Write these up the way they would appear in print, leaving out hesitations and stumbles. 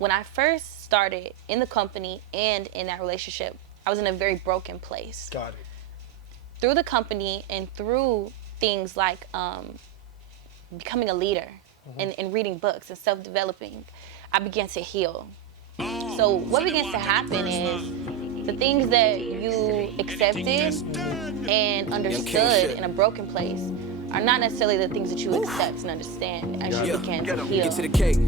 when I first started in the company and in that relationship, I was in a very broken place. Got it. Through the company and through things like becoming a leader and reading books and self-developing, I began to heal. So what begins to happen is the things that you accepted and understood in a broken place are not necessarily the things that you accept and understand as you begin to heal. Get to the cake.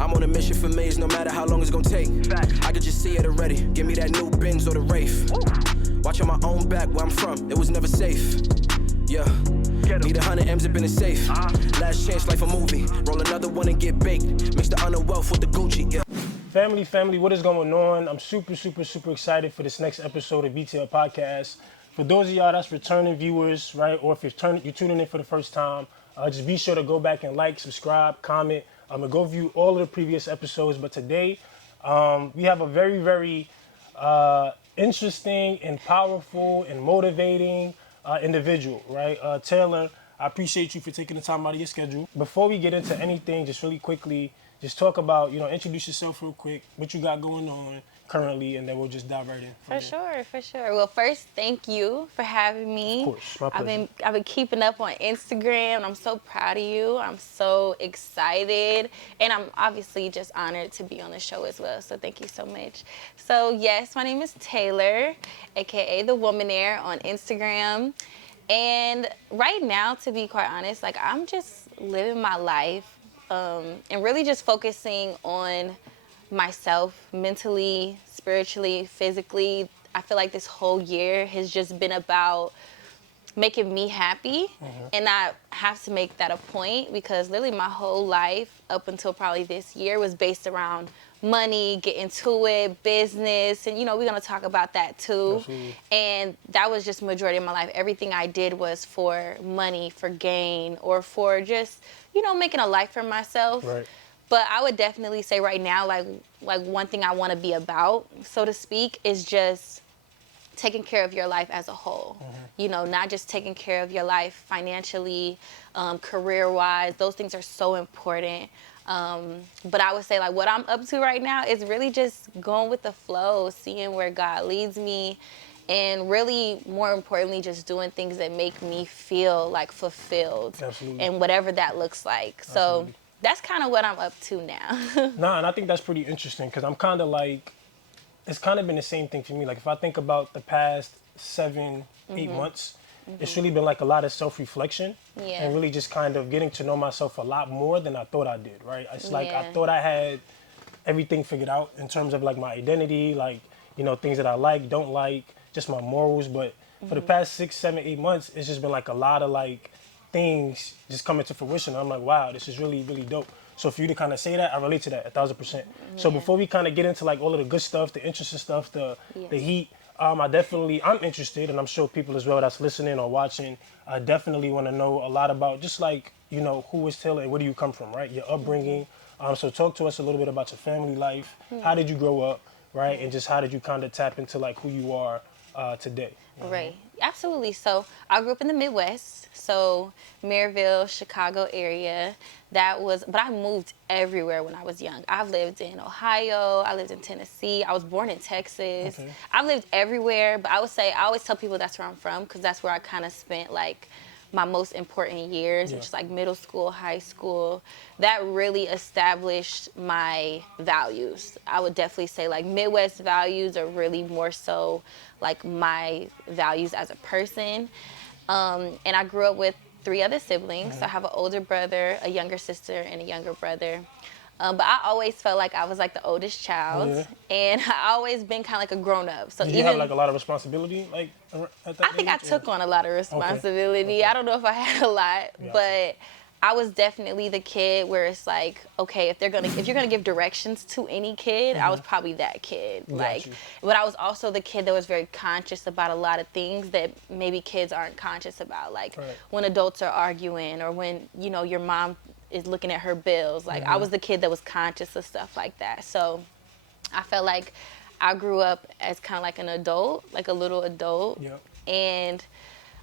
I'm on a mission for maze, no matter how long it's gonna take. I could just see it already. Give me that new Benz or the Wraith. Watch on my own back where I'm from, it was never safe. Yeah, need 100 M's up in the safe. Last chance, life a movie. Roll another one and get baked. Mix the honor wealth with the Gucci. Yeah. Family, what is going on? I'm super excited for this next episode of BTL Podcast. For those of y'all that's returning viewers, right, or if you're tuning in for the first time, just be sure to go back and like, subscribe, comment. I'm gonna go view all of the previous episodes, but today we have a very interesting and powerful and motivating individual, right? Taylor, I appreciate you for taking the time out of your schedule. Before we get into anything, just really quickly, just talk about, introduce yourself real quick, what you got going on currently, and then we'll just dive right in. For sure. Well, first, thank you for having me. Of course, my pleasure. I've been keeping up on Instagram, and I'm so proud of you. I'm so excited, and I'm obviously just honored to be on the show as well, so thank you so much. So, yes, my name is Taylor, a.k.a. The Womanaire on Instagram, and right now, to be quite honest, I'm just living my life and really just focusing on myself mentally, spiritually, physically. I feel like this whole year has just been about making me happy. And I have to make that a point because literally my whole life up until probably this year was based around money, getting to it, business, and we're going to talk about that too. Absolutely. And that was just majority of my life. Everything I did was for money, for gain, or for just, making a life for myself. Right. But I would definitely say right now, like one thing I want to be about, so to speak, is just taking care of your life as a whole. Not just taking care of your life financially, career-wise. Those things are so important. But I would say what I'm up to right now is really just going with the flow, seeing where God leads me, and really, more importantly, just doing things that make me feel fulfilled. Absolutely. And whatever that looks like. Absolutely. So that's kind of what I'm up to now. Nah, and I think that's pretty interesting because I'm kind of it's kind of been the same thing for me. If I think about the past 7-8 months, it's really been a lot of self-reflection and really just kind of getting to know myself a lot more than I thought I did, right? It's I thought I had everything figured out in terms of my identity, things that I like, don't like, just my morals. But for the past 6, 7, 8 months, it's just been a lot of things just coming to fruition. I'm wow, this is really dope. So for you to kind of say that, I relate to that 1,000%. So before we kind of get into all of the good stuff, the interesting stuff, the heat, I'm interested, and I'm sure people as well that's listening or watching, I definitely want to know a lot about just who is Taylor and where do you come from, right? Your upbringing. So talk to us a little bit about your family life. How did you grow up, right? And just how did you kind of tap into who you are today? Right. Absolutely. So I grew up in the Midwest, so Maryville, Chicago area. But I moved everywhere when I was young. I've lived in Ohio, I lived in Tennessee, I was born in Texas. Okay. I've lived everywhere, but I always tell people that's where I'm from because that's where I kind of spent my most important years, which is middle school, high school. That really established my values. I would definitely say Midwest values are really more so my values as a person. And I grew up with 3 other siblings. So I have an older brother, a younger sister, and a younger brother. But I always felt like I was the oldest child, and I always been kind of a grown-up. So did you have a lot of responsibility at that I think age, I took on a lot of responsibility. Okay. I don't know if I had a lot, but I was definitely the kid where it's okay, if you're gonna give directions to any kid, I was probably that kid. But I was also the kid that was very conscious about a lot of things that maybe kids aren't conscious about, when adults are arguing or when your mom is looking at her bills. I was the kid that was conscious of stuff like that. So I felt like I grew up as kind of an adult, a little adult, and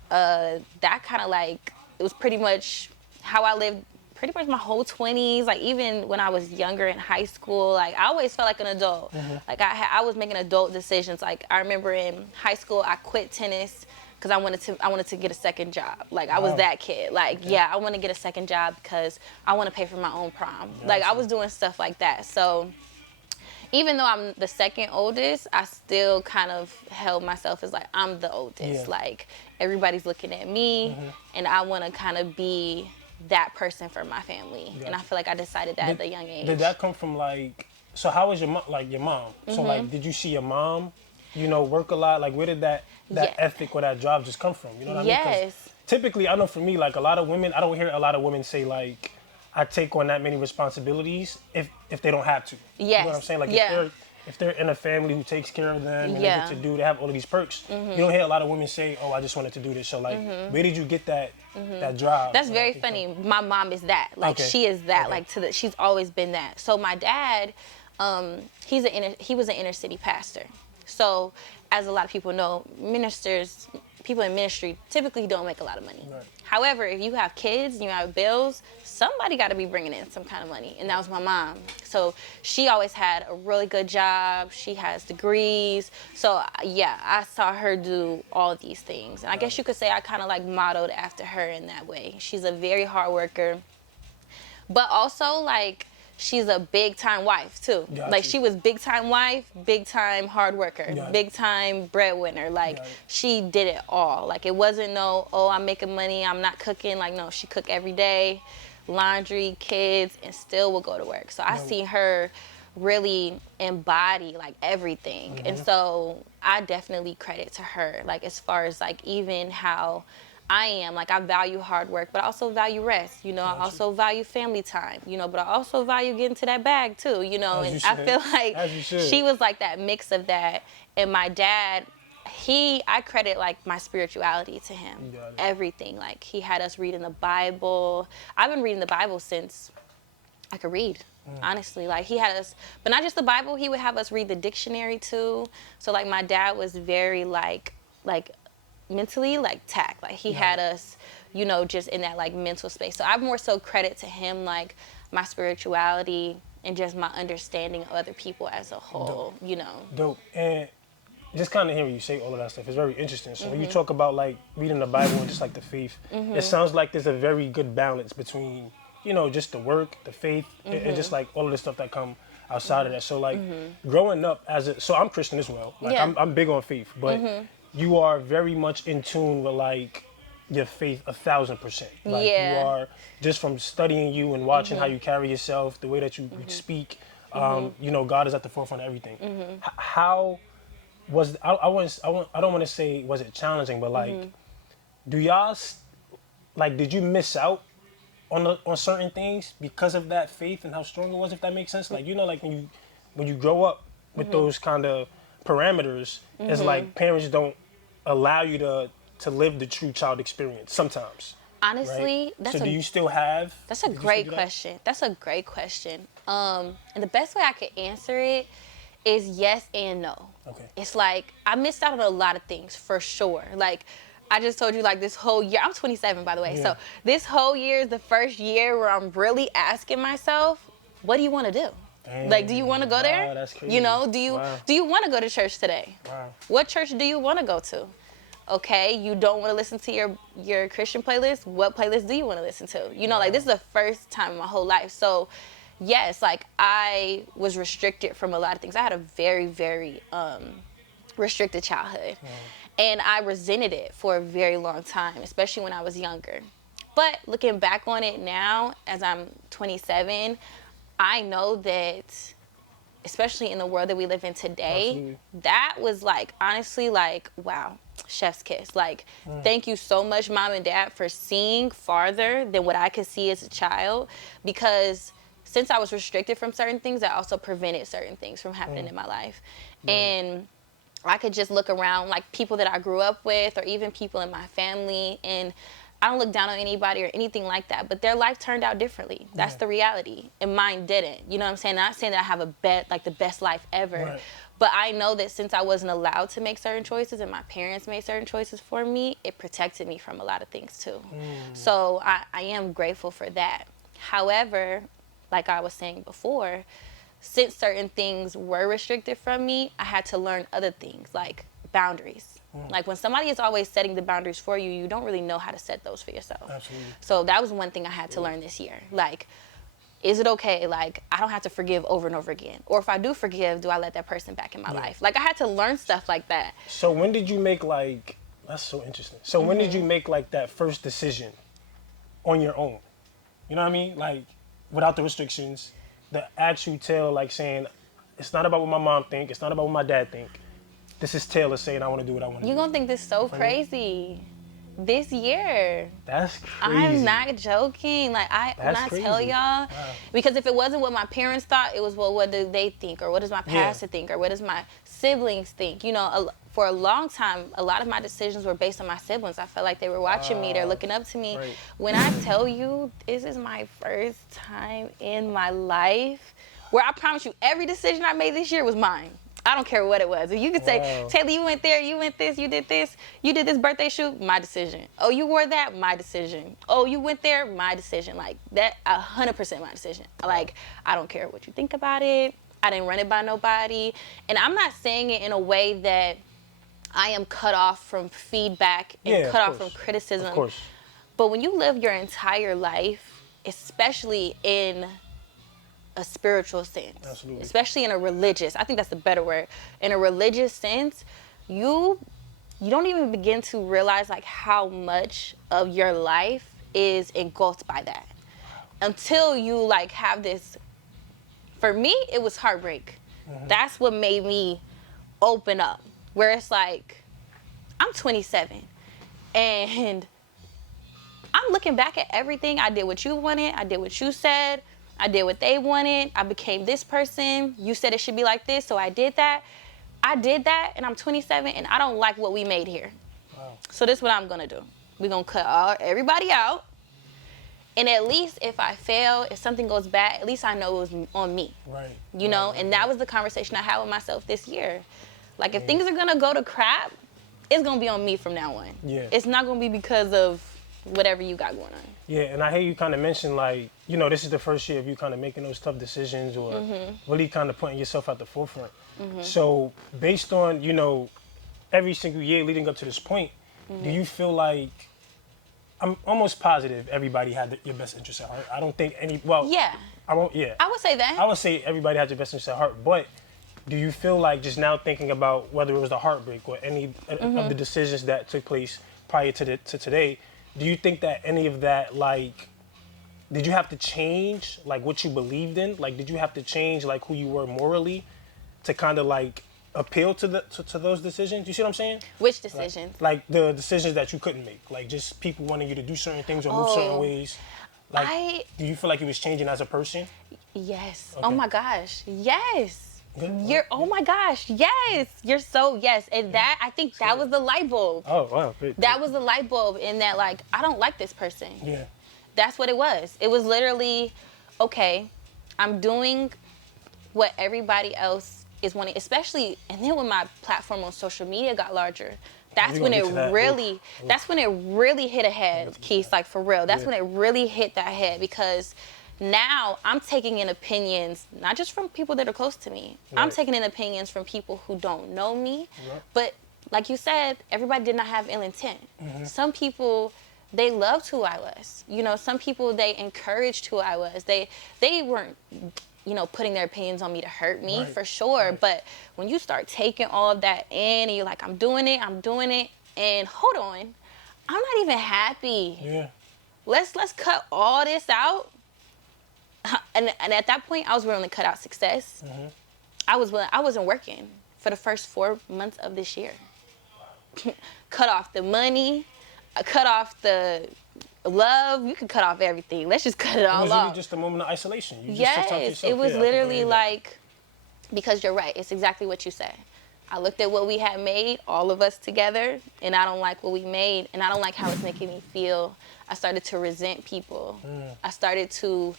that kind of it was pretty much how I lived pretty much my whole 20s, like even when I was younger in high school, like I always felt like an adult. Like I was making adult decisions. Like I remember in high school, I quit tennis because I wanted to get a second job. Like I was that kid. Like I want to get a second job because I want to pay for my own prom. Like I was doing stuff like that. So even though I'm the second oldest, I still kind of held myself as like I'm the oldest. Like everybody's looking at me, and I want to kind of be that person for my family. And I feel like I decided that at a young age. Did that come from like? So how was your mom? So like, did you see your mom, work a lot? Like, where did that ethic or that drive just come from? You know what I mean? Yes. Typically, I know for me, like a lot of women, I don't hear a lot of women say like, I take on that many responsibilities if they don't have to. Yes. You know what I'm saying? Like if they're in a family who takes care of them and they get to they have all of these perks, you don't hear a lot of women say, oh, I just wanted to do this. So like, where did you get that drive? That's very funny. My mom is that. Like she is that. Like she's always been that. So my dad, he was an inner city pastor. So as a lot of people know, people in ministry typically don't make a lot of money. Right. However, if you have kids and you have bills, somebody got to be bringing in some kind of money. And that was my mom. So she always had a really good job. She has degrees. So I saw her do all these things. And I guess you could say I kind of like modeled after her in that way. She's a very hard worker, but also like she's a big time wife too. Like she was big time wife, big time hard worker, big time breadwinner. Like she did it all. Like it wasn't I'm making money, I'm not cooking. Like no, she cooked every day, laundry, kids, and still will go to work. So I see her really embody like everything. And so I definitely credit to her. Like as far as like even how I am, like I value hard work, but I also value rest, I also value family time, but I also value getting to that bag too, and I feel like she was like that mix of that. And my dad, I credit like my spirituality to him, everything. Like he had us reading the Bible. I've been reading the Bible since I could read. Honestly, like he had us, but not just the Bible, he would have us read the dictionary too. So like my dad was very like mentally like tact, like he had us just in that like mental space. So I more so credit to him like my spirituality and just my understanding of other people as a whole. Dope. And just kind of hearing you say all of that stuff is very interesting. So when you talk about like reading the Bible and just like the faith, it sounds like there's a very good balance between just the work, the faith, and just like all of the stuff that come outside of that. So like growing up so I'm Christian as well, like I'm big on faith, but you are very much in tune with like your faith 1,000%. Like you are, just from studying you and watching how you carry yourself, the way that you speak, God is at the forefront of everything. How was I don't want to say was it challenging, but like do y'all like did you miss out on certain things because of that faith and how strong it was, if that makes sense? Like like when you grow up with those kind of parameters, it's like parents don't allow you to live the true child experience sometimes. Honestly, right? So do you still have? That's a great question. That's a great question. And the best way I could answer it is yes and no. Okay. It's like I missed out on a lot of things for sure. Like I just told you, like this whole year, I'm 27 by the way. So this whole year is the first year where I'm really asking myself, what do you want to do? Dang. Like, do you want to go there? That's crazy. Do you want to go to church today? Wow. What church do you want to go to? Okay, you don't want to listen to your Christian playlist. What playlist do you want to listen to? Like this is the first time in my whole life. So, yes, like I was restricted from a lot of things. I had a very, very restricted childhood, and I resented it for a very long time, especially when I was younger. But looking back on it now, as I'm 27. I know that, especially in the world that we live in today, that was like, honestly, like, wow, chef's kiss. Like, thank you so much, Mom and Dad, for seeing farther than what I could see as a child. Because since I was restricted from certain things, that also prevented certain things from happening in my life. And I could just look around, like people that I grew up with, or even people in my family, and I don't look down on anybody or anything like that, but their life turned out differently. That's the reality, and mine didn't. You know what I'm saying? Not saying that I have the best life ever, but I know that since I wasn't allowed to make certain choices and my parents made certain choices for me, it protected me from a lot of things too. So I am grateful for that. However, like I was saying before, since certain things were restricted from me, I had to learn other things like boundaries. Like when somebody is always setting the boundaries for you, you don't really know how to set those for yourself. Absolutely. So that was one thing I had to learn this year. Like, is it okay? Like, I don't have to forgive over and over again. Or if I do forgive, do I let that person back in my life? Like, I had to learn stuff like that. So when did you make like, that's so interesting. So when did you make like that first decision on your own? You know what I mean? Like, without the restrictions, the actual Taylor, like saying, it's not about what my mom think, it's not about what my dad think. This is Taylor saying I want to do what I want to do. You're going to think this is so crazy. This year. That's crazy. I'm not joking. Like, when I tell y'all, because if it wasn't what my parents thought, it was, well, what do they think? Or what does my pastor think? Or what does my siblings think? You know, for a long time, a lot of my decisions were based on my siblings. I felt like they were watching me. They're looking up to me. Right. When I tell you, this is my first time in my life where I promise you, every decision I made this year was mine. I don't care what it was. If you could say, Taylor, you went there, you went this, you did this birthday shoot, my decision. Oh, you wore that, my decision. Oh, you went there, my decision. Like, that, 100% my decision. Like, I don't care what you think about it. I didn't run it by nobody. And I'm not saying it in a way that I am cut off from feedback and cut off from criticism. Of course. But when you live your entire life, especially in a spiritual sense, Absolutely. especially in a religious, I think that's the better word, in a religious sense, you don't even begin to realize like how much of your life is engulfed by that until you like have this. For me, it was heartbreak. That's what made me open up, where it's like, I'm 27 and I'm looking back at everything. I did what you wanted, I did what you said, I did what they wanted. I became this person. You said it should be like this, so I did that. And I'm 27, and I don't like what we made here. Wow. So this is what I'm gonna do. We're gonna cut everybody out, and at least if I fail, if something goes bad, at least I know it was on me. Right. You know, and that was the conversation I had with myself this year. Like, if things are gonna go to crap, it's gonna be on me from now on. Yeah. It's not gonna be because of whatever you got going on. Yeah, and I hear you kind of mention, like, you know, this is the first year of you kind of making those tough decisions or really kind of putting yourself at the forefront. So based on, you know, every single year leading up to this point, do you feel like, I'm almost positive everybody had your best interest at heart. I don't think Yeah. I would say that. I would say everybody had your best interest at heart, but do you feel like just now thinking about whether it was the heartbreak or any of the decisions that took place prior to today, do you think that any of that, like, did you have to change, like, what you believed in? Like, did you have to change, like, who you were morally to kind of, like, appeal to those decisions? You see what I'm saying? Which decisions? Like the decisions that you couldn't make. Like, just people wanting you to do certain things or move certain ways. Like, do you feel like you was changing as a person? Yes. Okay. Oh, my gosh. Yes. Good. Oh my gosh, yes. You're so, yes. And that, I think that was the light bulb. Oh, wow. That was the light bulb in that, like, I don't like this person. Yeah. That's what it was. It was literally, okay, I'm doing what everybody else is wanting, especially, and then when my platform on social media got larger, that's when it really, that's when it really hit a head, Keith, like, for real. That's when it really hit that head, because now I'm taking in opinions, not just from people that are close to me. Right. I'm taking in opinions from people who don't know me. Right. But like you said, everybody did not have ill intent. Some people, they loved who I was. You know, some people, they encouraged who I was. They weren't, you know, putting their opinions on me to hurt me, for sure. Right. But when you start taking all of that in and you're like, I'm doing it, and hold on, I'm not even happy. Yeah. Let's cut all this out. And at that point, I was willing to cut out success. I wasn't working for the first 4 months of this year. Cut off the money, cut off the love. You could cut off everything. Let's just cut it all off. It was really just a moment of isolation. You just took time to yourself. It was literally like, because you're right. It's exactly what you said. I looked at what we had made, all of us together, and I don't like what we made, and I don't like how it's making me feel. I started to resent people. I started to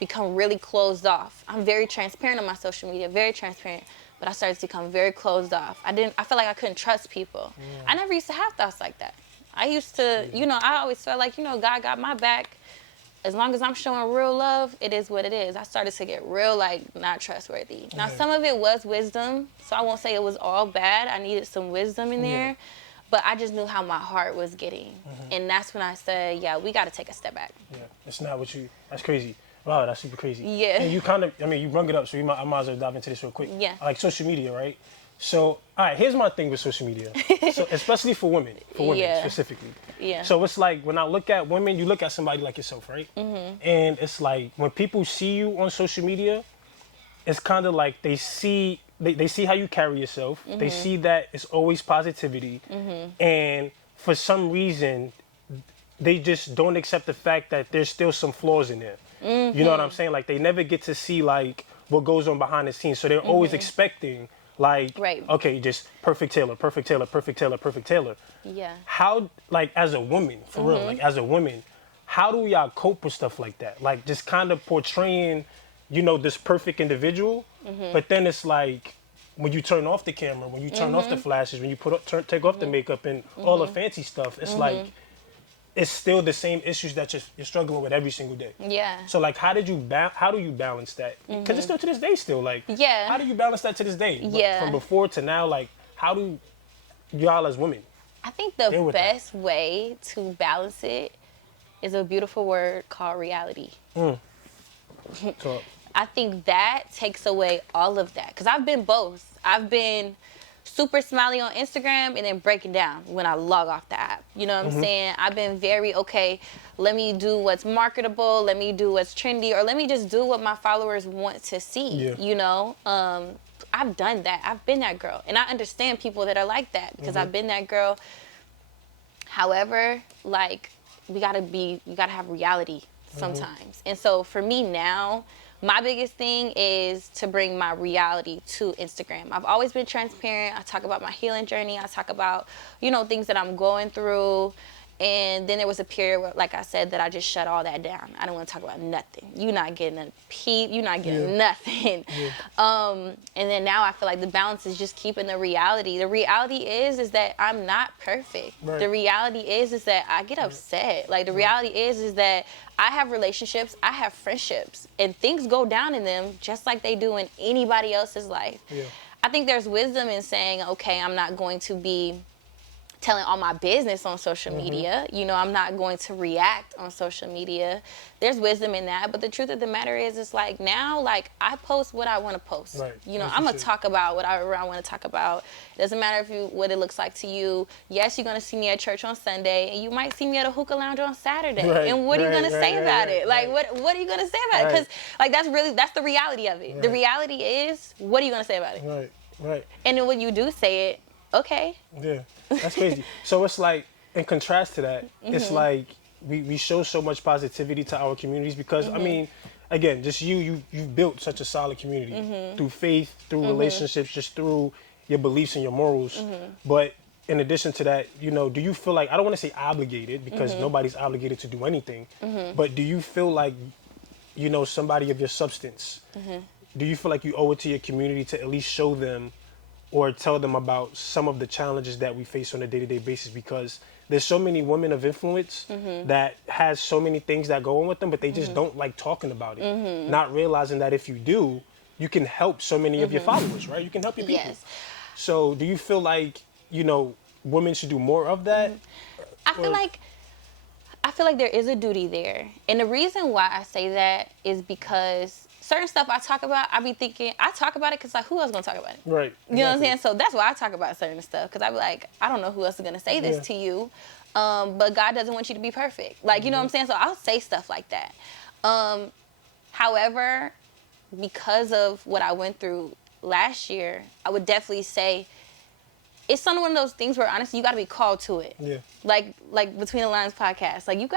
become really closed off. I'm very transparent on my social media, very transparent, but I started to become very closed off. I felt like I couldn't trust people. I never used to have thoughts like that. I used to, you know, I always felt like, you know, God got my back. as long as I'm showing real love, it is what it is. I started to get real, like, not trustworthy. Now, some of it was wisdom, so I won't say it was all bad. I needed some wisdom in there, but I just knew how my heart was getting. And that's when I said, yeah, we got to take a step back. Yeah, it's not what you, that's crazy. Wow, that's super crazy. Yeah. And you kind of, I mean, you brung it up, so I might as well dive into this real quick. Yeah. Like social media, right? So, all right, here's my thing with social media. So, especially for women specifically. Yeah. So it's like, when I look at women, you look at somebody like yourself, right? And it's like, when people see you on social media, it's kind of like they see how you carry yourself. They see that it's always positivity. And for some reason, they just don't accept the fact that there's still some flaws in there. You know what I'm saying? Like, they never get to see, like, what goes on behind the scenes. So they're always expecting, like, okay, just perfect Taylor, perfect Taylor, perfect Taylor, perfect Taylor. Yeah. How, like, as a woman, for real, like, as a woman, how do y'all cope with stuff like that? Like, just kind of portraying, you know, this perfect individual, but then it's like, when you turn off the camera, when you turn off the flashes, when you take off the makeup and all the fancy stuff, it's like, it's still the same issues that you're struggling with every single day. Yeah. So, like, how do you balance that? Because it's still to this day still, like, Yeah. how do you balance that to this day? Yeah. From before to now, like, how do y'all as women? I think the best way to balance it is a beautiful word called reality. So, I think that takes away all of that. Because I've been both. I've been super smiley on Instagram and then breaking down when I log off the app. You know what I'm saying? I've been very, okay, let me do what's marketable, let me do what's trendy, or let me just do what my followers want to see, you know? I've done that. I've been that girl. And I understand people that are like that because I've been that girl. However, like, you gotta have reality sometimes. And so for me now, my biggest thing is to bring my reality to Instagram. I've always been transparent. I talk about my healing journey. I talk about, you know, things that I'm going through. And then there was a period where, like I said, that I just shut all that down. I don't want to talk about nothing. You're not getting a peep. You're not getting nothing. And then now I feel like the balance is just keeping the reality. The reality is that I'm not perfect. Right. The reality is that I get upset. Like, the reality is that I have relationships, I have friendships, and things go down in them just like they do in anybody else's life. I think there's wisdom in saying, okay, I'm not going to be telling all my business on social media. You know, I'm not going to react on social media. There's wisdom in that. But the truth of the matter is, it's like, now, like, I post what I want to post. Right. You know, I'm going to talk about whatever I want to talk about. It doesn't matter what it looks like to you. Yes, you're going to see me at church on Sunday, and you might see me at a hookah lounge on Saturday. Right, and what are you going to say about it? Like, what are you going to say about it? Because, like, that's the reality of it. The reality is, what are you going to say about it? Right. And then when you do say it, okay. Yeah, that's crazy. So it's like, in contrast to that, it's like we show so much positivity to our communities because, I mean, again, just you've built such a solid community through faith, through relationships, just through your beliefs and your morals. But in addition to that, you know, do you feel like, I don't want to say obligated because nobody's obligated to do anything, but do you feel like, you know, somebody of your substance, do you feel like you owe it to your community to at least show them or tell them about some of the challenges that we face on a day-to-day basis? Because there's so many women of influence that has so many things that go on with them, but they just don't like talking about it. Not realizing that if you do, you can help so many of your followers, right? You can help your people. Yes. So do you feel like, you know, women should do more of that? I feel like there is a duty there. And the reason why I say that is because certain stuff I talk about, I be thinking, I talk about it because, like, who else going to talk about it? Right. You know what I'm saying? So that's why I talk about certain stuff, because I be like, I don't know who else is going to say this to you, but God doesn't want you to be perfect. Like, you know what I'm saying? So I'll say stuff like that. However, because of what I went through last year, I would definitely say it's one of those things where, honestly, you got to be called to it. Yeah. Like Between the Lines podcast. Like, you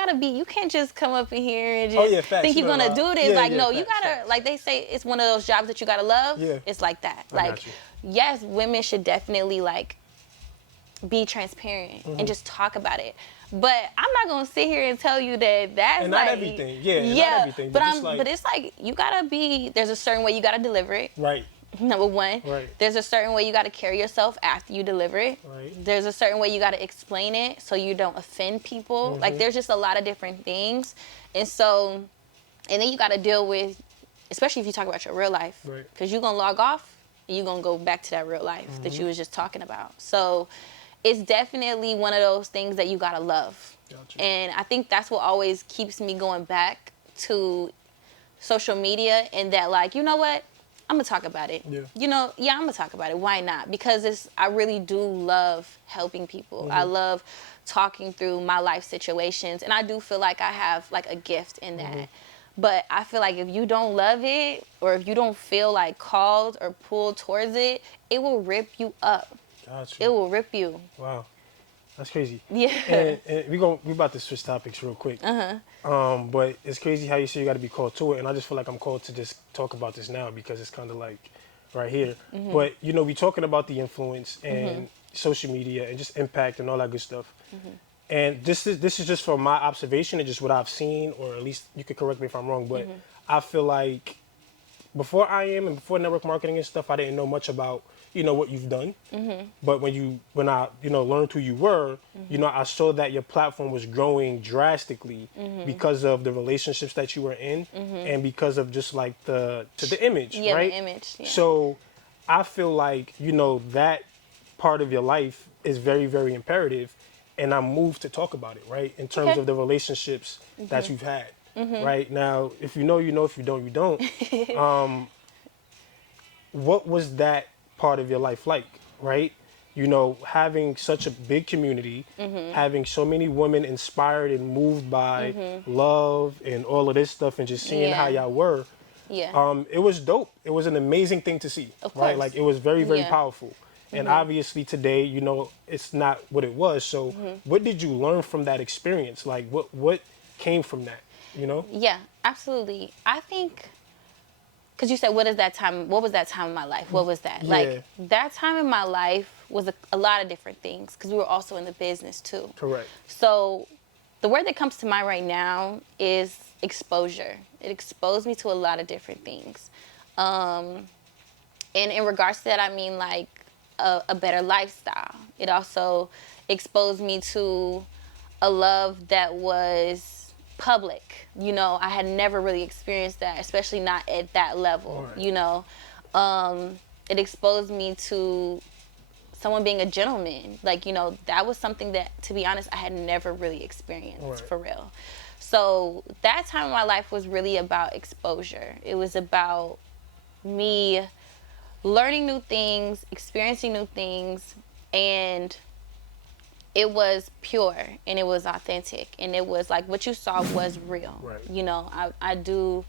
can't just come up in here and just think you're going to do this. You got to, like they say, it's one of those jobs that you got to love. Yeah. It's like that. Like, yes, women should definitely, like, be transparent and just talk about it. But I'm not going to sit here and tell you that that's and like... not everything. Yeah, not everything. But it's like, you got to be... There's a certain way you got to deliver it. Right. Number one. Right. There's a certain way you got to carry yourself after you deliver it. Right. There's a certain way you got to explain it so you don't offend people. Like, there's just a lot of different things. And so, and then you got to deal with, especially if you talk about your real life. Right. Because you're going to log off and you're going to go back to that real life that you was just talking about. So it's definitely one of those things that you got to love. Gotcha. And I think that's what always keeps me going back to social media, and that, like, you know what? I'm going to talk about it. Yeah. You know, I'm going to talk about it. Why not? Because I really do love helping people. I love talking through my life situations, and I do feel like I have, like, a gift in that. But I feel like if you don't love it, or if you don't feel, like, called or pulled towards it, it will rip you up. Gotcha. It will rip you. Wow. That's crazy. Yeah. And we about to switch topics real quick. But it's crazy how you say you got to be called to it, and I just feel like I'm called to just talk about this now because it's kind of like right here. But you know, we talking about the influence and social media and just impact and all that good stuff. And this is just from my observation and just what I've seen, or at least you could correct me if I'm wrong. But I feel like before before network marketing and stuff, I didn't know much about, you know, what you've done. But when I, you know, learned who you were, you know, I saw that your platform was growing drastically because of the relationships that you were in and because of just like the image, Yeah, right? the image. Yeah. So I feel like, you know, that part of your life is very, very imperative. And I'm moved to talk about it, right? In terms of the relationships that you've had, right? Now, if you know, you know. If you don't, you don't. What was that part of your life like, right? You know, having such a big community, having so many women inspired and moved by love and all of this stuff, and just seeing how y'all were. Yeah. It was dope. It was an amazing thing to see, Of right? course. Like, it was very, very Yeah. powerful. And obviously today, you know, it's not what it was. So what did you learn from that experience? Like, what came from that, you know? Yeah, absolutely. I think, because you said, what was that time in my life? What was that? Yeah. Like, that time in my life was a lot of different things, because we were also in the business too. Correct. So the word that comes to mind right now is exposure. It exposed me to a lot of different things. And in regards to that, I mean, like, a better lifestyle. It also exposed me to a love that was public. You know, I had never really experienced that, especially not at that level. Right. You know, it exposed me to someone being a gentleman. Like, you know, that was something that, to be honest, I had never really experienced. Right. For real. So that time in my life was really about exposure. It was about me learning new things, experiencing new things, and it was pure and it was authentic, and it was like what you saw was real. Right. You know, I do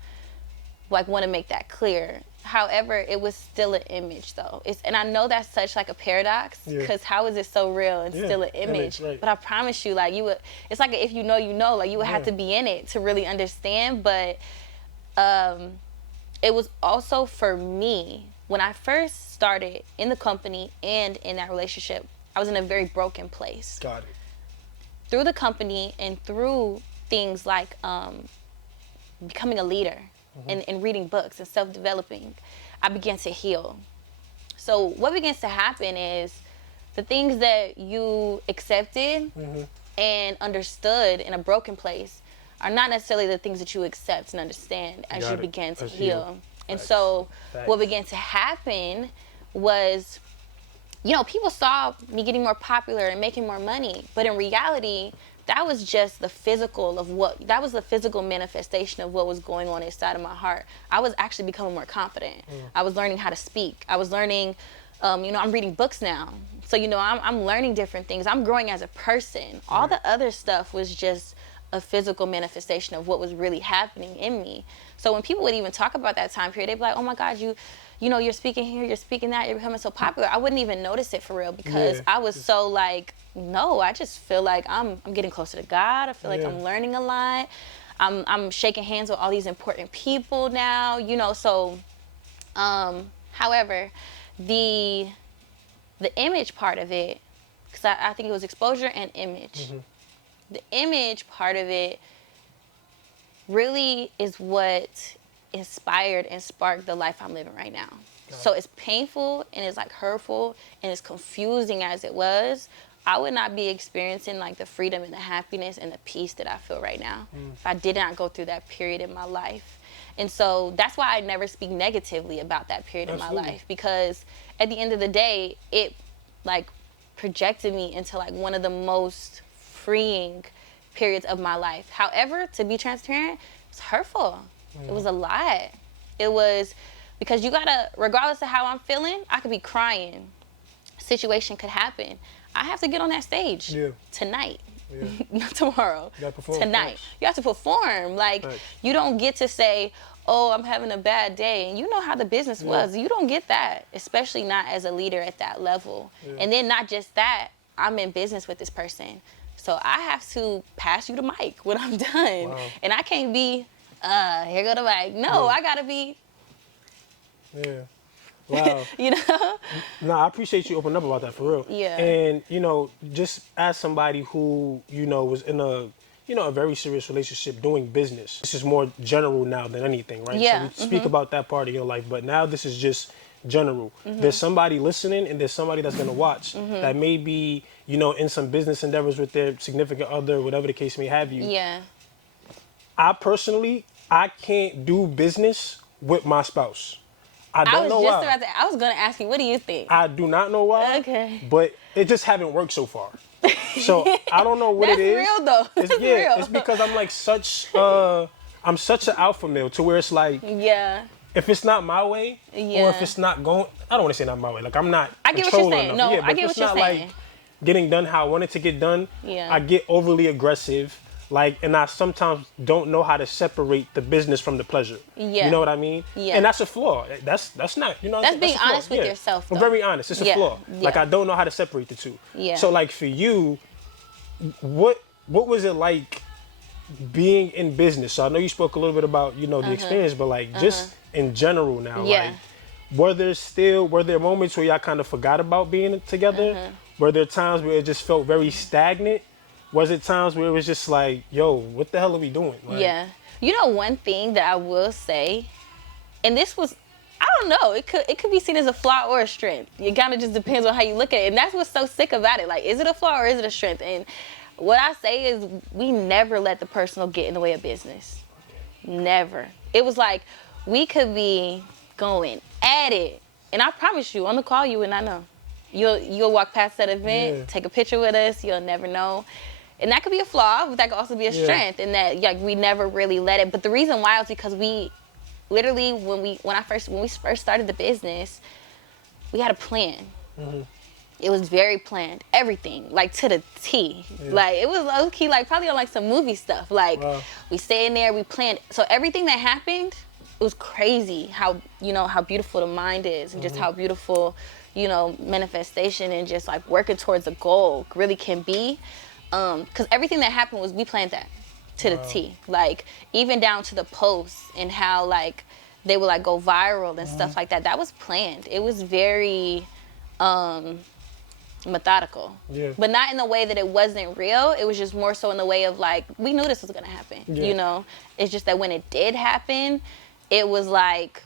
like want to make that clear. However, it was still an image though. And I know that's such like a paradox, because how is it so real and still an image? Right. But I promise you, like, it's like if you know, you know, like you would have to be in it to really understand. But it was also for me, when I first started in the company and in that relationship, I was in a very broken place. Got it. Through the company and through things like becoming a leader and reading books and self-developing, I began to heal. So what begins to happen is the things that you accepted and understood in a broken place are not necessarily the things that you accept and understand as you begin to heal. And so what began to happen was, you know, people saw me getting more popular and making more money, but in reality, that was just the physical manifestation of what was going on inside of my heart. I was actually becoming more confident. I was learning how to speak. I was learning, you know, I'm reading books now. So, you know, I'm learning different things. I'm growing as a person. All the other stuff was just a physical manifestation of what was really happening in me. So when people would even talk about that time period, they'd be like, oh my God, you know, you're speaking here, you're speaking that, you're becoming so popular. I wouldn't even notice it for real, because I was so like, no, I just feel like I'm getting closer to God. I feel like I'm learning a lot. I'm shaking hands with all these important people now, you know. So, however, the image part of it, because I think it was exposure and image. The image part of it really is what inspired and sparked the life I'm living right now. So as painful and as like hurtful and as confusing as it was, I would not be experiencing like the freedom and the happiness and the peace that I feel right now if I did not go through that period in my life. And so that's why I never speak negatively about that period in my life, because at the end of the day, it like projected me into like one of the most freeing periods of my life. However, to be transparent, it's hurtful. It was a lot. It was because you gotta, regardless of how I'm feeling, I could be crying. Situation could happen. I have to get on that stage tonight. Not tomorrow. You gotta perform tonight. You have to perform. Like, you don't get to say, oh, I'm having a bad day. And you know how the business was. You don't get that, especially not as a leader at that level. And then not just that, I'm in business with this person. So I have to pass you the mic when I'm done. And I can't be, here go the mic. No, I gotta be. Wow. You know? No, I appreciate you opening up about that, for real. Yeah. And, you know, just as somebody who, you know, was in a, you know, a very serious relationship doing business. This is more general now than anything, right? Yeah. So we speak about that part of your life, but now this is just general. There's somebody listening and there's somebody that's going to watch that may be, you know, in some business endeavors with their significant other, whatever the case may have you. Yeah. I personally, I can't do business with my spouse. I don't know why. I was going to ask you, what do you think? I do not know why. Okay. But it just haven't worked so far. So I don't know what it is. That's real though. It's real. It's because I'm like I'm such an alpha male to where it's like, if it's not my way, or if it's not going, I don't want to say not my way. Like, I'm not I get what you're saying. enough. No, but I get what you're saying. if it's not like getting done how I want it to get done, I get overly aggressive. Like, and I sometimes don't know how to separate the business from the pleasure. You know what I mean? And that's a flaw. That's not, you know. That's being honest with yourself, though. I'm very honest. It's a flaw. Like, I don't know how to separate the two. So, like, for you, what was it like being in business? So I know you spoke a little bit about, you know, the experience, but like just in general now, like, were there moments where y'all kind of forgot about being together? Were there times where it just felt very stagnant? Was it times where it was just like, yo, what the hell are we doing? Like, You know, one thing that I will say, and this was, I don't know, it could be seen as a flaw or a strength. It kind of just depends on how you look at it. And that's what's so sick about it. Like, is it a flaw or is it a strength? And what I say is, we never let the personal get in the way of business. Never. It was like, we could be going at it. And I promise you, on the call, you would not know. You'll walk past that event, take a picture with us, you'll never know. And that could be a flaw, but that could also be a strength, in that like we never really let it. But the reason why was because we literally, when we first started the business, we had a plan. It was very planned, everything, like to the T. Like, it was low key, like probably on like some movie stuff. Like, we stay in there, we planned. So everything that happened, it was crazy how, you know, how beautiful the mind is, and just how beautiful, you know, manifestation and just like working towards a goal really can be. Because everything that happened was, we planned that to the T. Like, even down to the posts and how like they would like go viral and stuff like that. That was planned. It was very methodical. But not in the way that it wasn't real. It was just more so in the way of like, we knew this was gonna happen. You know? It's just that when it did happen, it was like,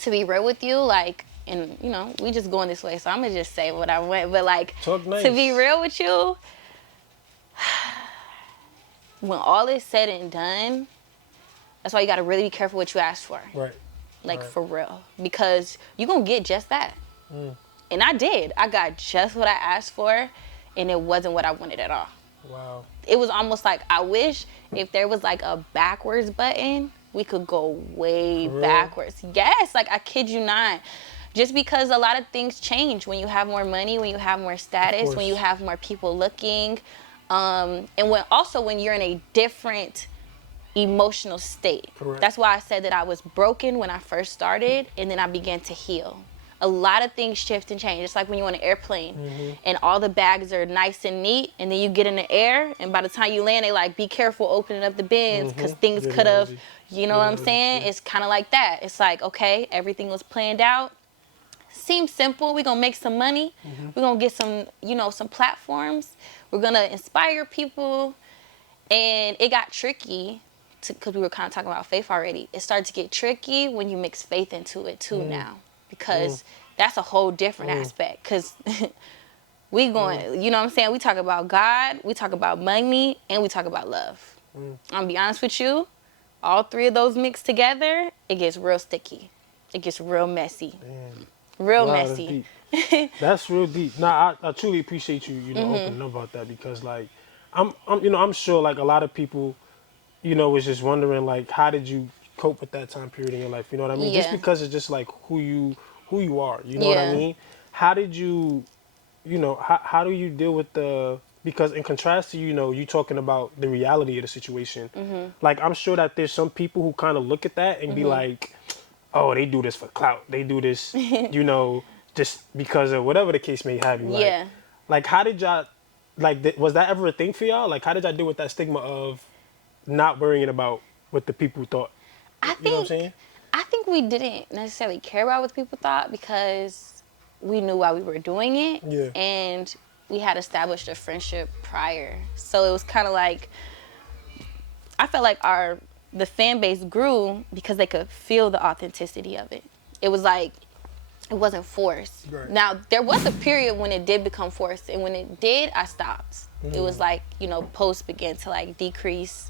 to be real with you, like, and you know, we just going this way, so I'm gonna just say what I went. But like, talk nice. To be real with you, when all is said and done, that's why you gotta really be careful what you ask for. Like, for real. Because you're gonna get just that. And I did. I got just what I asked for, and it wasn't what I wanted at all. Wow. It was almost like, I wish if there was like a backwards button, we could go way backwards. Yes, like, I kid you not. Just because a lot of things change when you have more money, when you have more status, when you have more people looking. And when you're in a different emotional state. That's why I said that I was broken when I first started, and then I began to heal. A lot of things shift and change. It's like when you're on an airplane and all the bags are nice and neat, and then you get in the air, and by the time you land, they like, be careful opening up the bins, because things could have, you know what I'm saying? It's kind of like that. It's like, okay, everything was planned out. Seems simple. We're going to make some money. We're going to get some, you know, some platforms. We're going to inspire people. And it got tricky, because we were kind of talking about faith already. It started to get tricky when you mix faith into it too now. because that's a whole different aspect. Because we going, you know what I'm saying? We talk about God, we talk about money, and we talk about love. I'm gonna be honest with you, all three of those mixed together, it gets real sticky. It gets real messy. Real messy. That's real deep. Nah, I truly appreciate you, opening up about that, because like, I'm sure like a lot of people, was just wondering like, how did you cope with that time period in your life? You know what I mean? Yeah. Just because it's just like who you are. You know what I mean? How did you, how do you deal with because in contrast to, you talking about the reality of the situation, like I'm sure that there's some people who kind of look at that and be like, oh, they do this for clout. They do this, just because of whatever the case may have. Like how did y'all, like, was that ever a thing for y'all? Like, how did y'all deal with that stigma of not worrying about what the people thought? You know what I'm saying? I think we didn't necessarily care about what people thought because we knew why we were doing it. Yeah. And we had established a friendship prior. So it was kind of like, I felt like the fan base grew because they could feel the authenticity of it. It was like, it wasn't forced. Right. Now, there was a period when it did become forced, and when it did, I stopped. It was like, posts began to like decrease,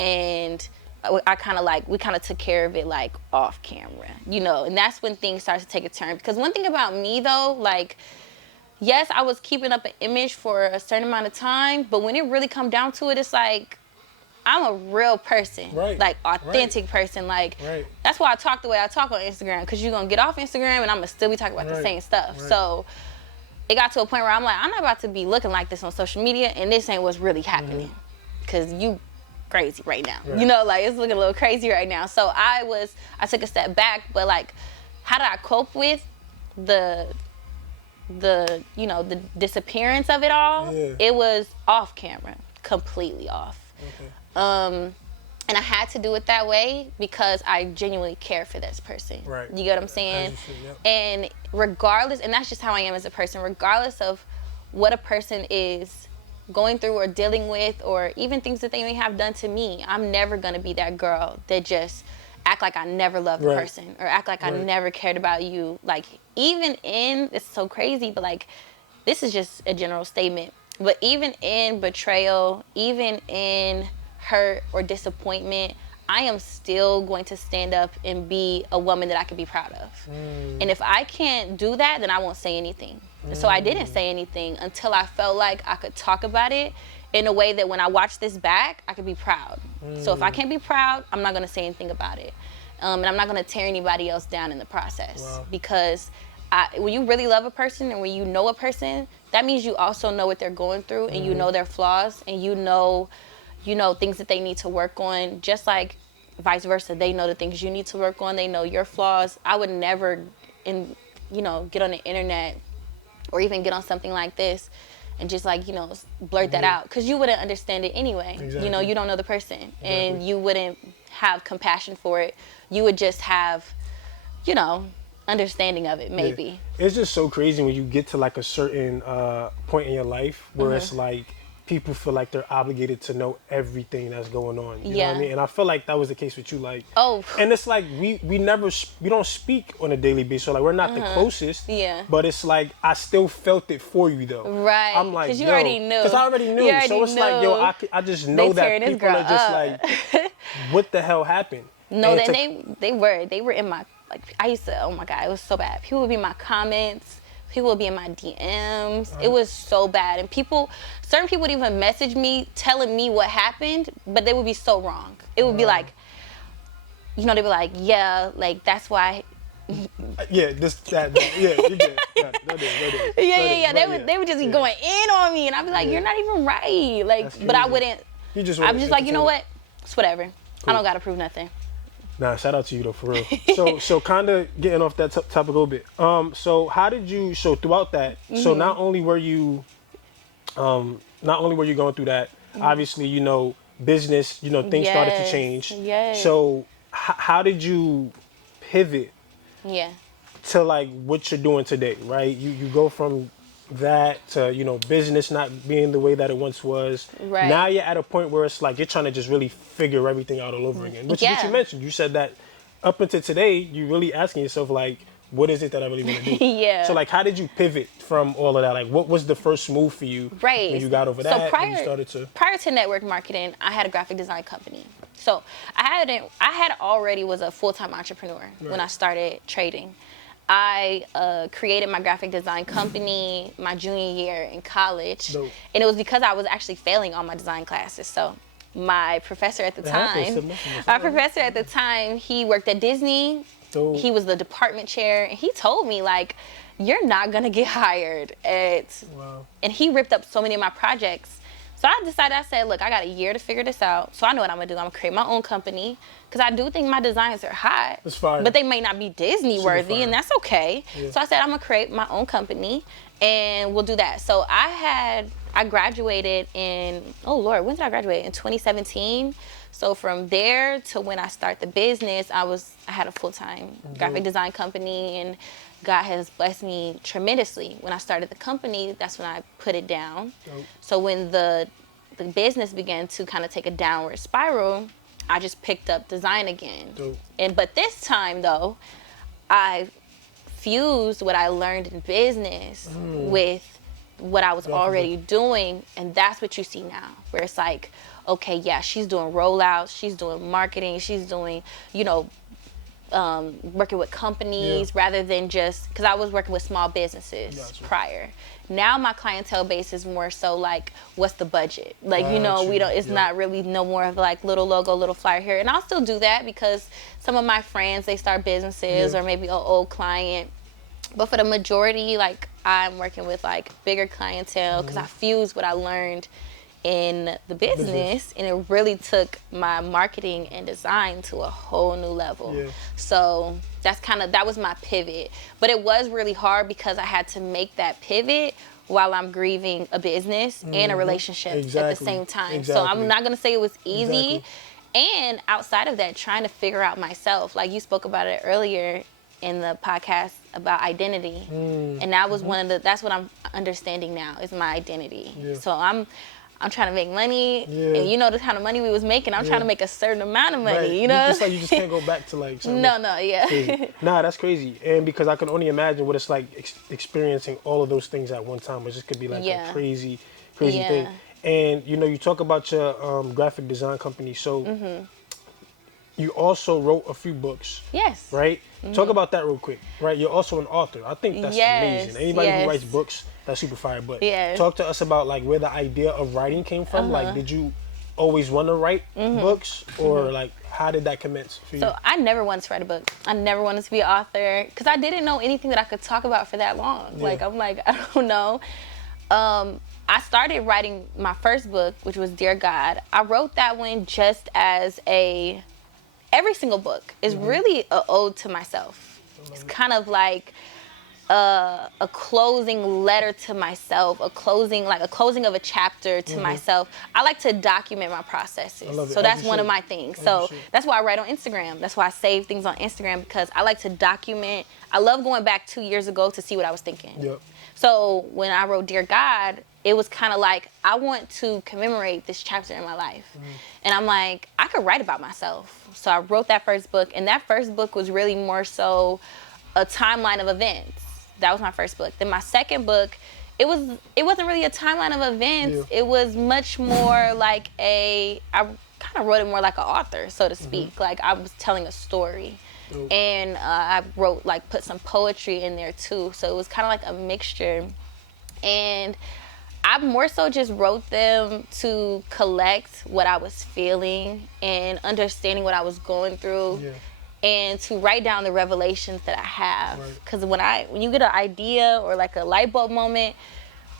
and I kind of like, we kind of took care of it like off camera, and that's when things started to take a turn. Because one thing about me though, like, yes, I was keeping up an image for a certain amount of time, but when it really come down to it, it's like, I'm a real person, like authentic person. Like, that's why I talk the way I talk on Instagram, because you're going to get off Instagram and I'm going to still be talking about the same stuff. So it got to a point where I'm like, I'm not about to be looking like this on social media, and this ain't what's really happening, because you crazy right now. Like, it's looking a little crazy right now. So I took a step back, but like, how did I cope with the disappearance of it all? It was off camera, completely off. And I had to do it that way because I genuinely care for this person. You get what I'm saying? And regardless, and that's just how I am as a person, regardless of what a person is going through or dealing with, or even things that they may have done to me, I'm never going to be that girl that just act like I never loved the person, or act like I never cared about you. Like, even it's so crazy, but like, this is just a general statement, but even in betrayal, even in hurt or disappointment, I am still going to stand up and be a woman that I can be proud of. And if I can't do that, then I won't say anything. So I didn't say anything until I felt like I could talk about it in a way that when I watch this back, I could be proud. So if I can't be proud, I'm not going to say anything about it. And I'm not going to tear anybody else down in the process. Because when you really love a person and when you know a person, that means you also know what they're going through, and you know their flaws, and you know things that they need to work on, just like vice versa. They know the things you need to work on. They know your flaws. I would never, get on the internet or even get on something like this and just like, blurt that out, because you wouldn't understand it anyway. Exactly. You don't know the person, and you wouldn't have compassion for it. You would just have, understanding of it, maybe. Yeah. It's just so crazy when you get to like a certain point in your life where it's like, people feel like they're obligated to know everything that's going on. You know what I mean? And I feel like that was the case with you. Like, and it's like we don't speak on a daily basis. So like, we're not the closest. Yeah. But it's like, I still felt it for you though. Right. I'm like, because you already knew. Because I already knew. So it's like, I just know that people are just like, what the hell happened? No, then they were in my, like, I used to, oh my God, it was so bad. People would be in my comments. People would be in my DMs. It was so bad. And certain people would even message me telling me what happened, but they would be so wrong. It would be like, they'd be like, yeah, like, that's why. Yeah, you did. They would just be going in on me, and I'd be like, you're not even right. Like, but I wouldn't. I'm just like, you know what? It's whatever. Cool. I don't got to prove nothing. Nah, shout out to you though, for real. So kind of getting off that topic a little bit. So how did you? So throughout that, so not only were you going through that, obviously, business, things started to change. Yes. So how did you pivot? Yeah. To like what you're doing today, right? You go from that to business not being the way that it once was. Right. Now you're at a point where it's like you're trying to just really figure everything out all over again. Which is what you mentioned. You said that up until today, you're really asking yourself like, what is it that I really want to do? Yeah. So, like, how did you pivot from all of that? Like, what was the first move for you when you got over that and you started to? Prior to network marketing, I had a graphic design company. So I had already was a full-time entrepreneur when I started trading. I created my graphic design company my junior year in college. Dope. And it was because I was actually failing on my design classes. So my professor at the time, he worked at Disney. Dope. He was the department chair, and he told me, like, you're not gonna get hired at, and he ripped up so many of my projects. So I said, look, I got a year to figure this out. So I know what I'm gonna do. I'm gonna create my own company, because I do think my designs are hot, but they may not be Disney worthy, and that's okay. Yeah. So I said, I'm gonna create my own company, and we'll do that. So I graduated in, when did I graduate? In 2017. So from there to when I start the business, I had a full-time graphic design company, and God has blessed me tremendously. When I started the company, that's when I put it down. So when the business began to kind of take a downward spiral, I just picked up design again. But this time though, I fused what I learned in business with what I was already doing, and that's what you see now, where it's like, okay, yeah, she's doing rollouts, she's doing marketing, she's doing, working with companies rather than just, because I was working with small businesses prior. Now my clientele base is more so like, what's the budget? Like, it's not really no more of like little logo, little flyer here. And I'll still do that because some of my friends, they start businesses or maybe an old client. But for the majority, like, I'm working with like bigger clientele because I fused what I learned in the business, and it really took my marketing and design to a whole new level. So that was my pivot. But it was really hard because I had to make that pivot while I'm grieving a business and a relationship at the same time. So I'm not gonna say it was easy. And outside of that, trying to figure out myself, like you spoke about it earlier in the podcast about identity, and that was that's what I'm understanding now is my identity. So I'm trying to make money, and the kind of money we was making, I'm trying to make a certain amount of money, It's like you just can't go back to like something. Nah, that's crazy. And because I can only imagine what it's like experiencing all of those things at one time, which just could be like a crazy thing. And you talk about your graphic design company, so you also wrote a few books. Yes. Right? Talk about that real quick. Right? You're also an author. I think that's amazing. Anybody who writes books, that's super fire. But talk to us about like where the idea of writing came from. Like, did you always want to write books, or like how did that commence for you? So I never wanted to write a book. I never wanted to be an author because I didn't know anything that I could talk about for that long. Like, I'm like, I don't know. I started writing my first book, which was Dear God. I wrote that one just as every single book is really an ode to myself. It's kind of like a closing letter to myself, a closing of a chapter to myself. I like to document my processes. So that's one of my things. So that's why I write on Instagram. That's why I save things on Instagram, because I like to document. I love going back 2 years ago to see what I was thinking. So when I wrote Dear God, it was kind of like, I want to commemorate this chapter in my life. And I'm like, I could write about myself. So I wrote that first book, and that first book was really more so a timeline of events. That was my first book. Then my second book, it wasn't really a timeline of events. It was much more like I kind of wrote it more like an author, so to speak. Like, I was telling a story. And I wrote, like, put some poetry in there too. So it was kind of like a mixture. And I more so just wrote them to collect what I was feeling and understanding what I was going through, and to write down the revelations that I have. Because when you get an idea or like a light bulb moment,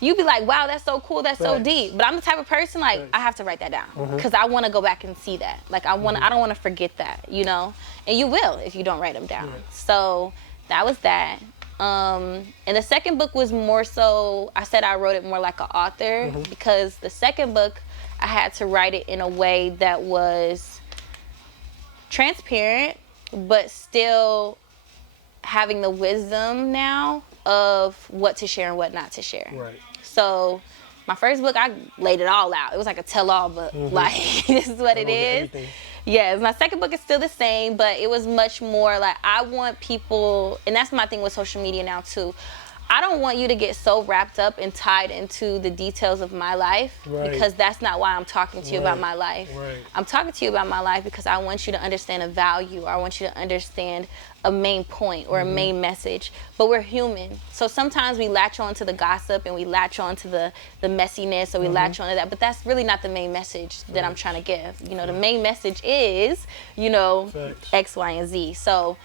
you be like, wow, that's so cool, that's so deep. But I'm the type of person, like, I have to write that down because I want to go back and see that. Like, I don't want to forget that, And you will if you don't write them down. So that was that. And the second book was more so, I said I wrote it more like an author because the second book, I had to write it in a way that was transparent, but still having the wisdom now of what to share and what not to share. So my first book, I laid it all out. It was like a tell-all book. Like, this is what it is. Yes, my second book is still the same, but it was much more like I want people, and that's my thing with social media now too. I don't want you to get so wrapped up and tied into the details of my life, because that's not why I'm talking to you about my life. I'm talking to you about my life because I want you to understand a value, or I want you to understand a main point or a main message. But we're human, so sometimes we latch on to the gossip and we latch on to the messiness, or we latch on to that, but that's really not the main message that I'm trying to give. You know, the main message is, you know, X, Y, and Z. So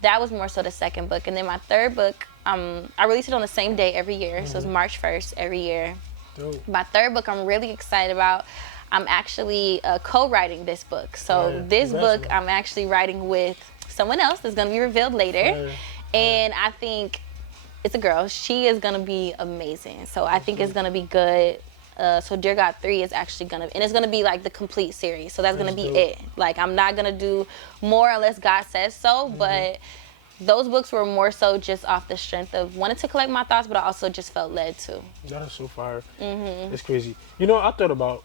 that was more so the second book. And then my third book, I release it on the same day every year, so it's March 1st every year. Dope. My third book I'm really excited about. I'm actually co-writing this book. So this book I'm actually writing with someone else that's going to be revealed later. And I think it's a girl. She is going to be amazing. So I think it's going to be good. So Dear God 3 is actually going to, and it's going to be like the complete series. So that's going to be it. Like, I'm not going to do more unless God says so, but those books were more so just off the strength of wanting to collect my thoughts, but I also just felt led to. That is so fire. It's crazy. You know, I thought about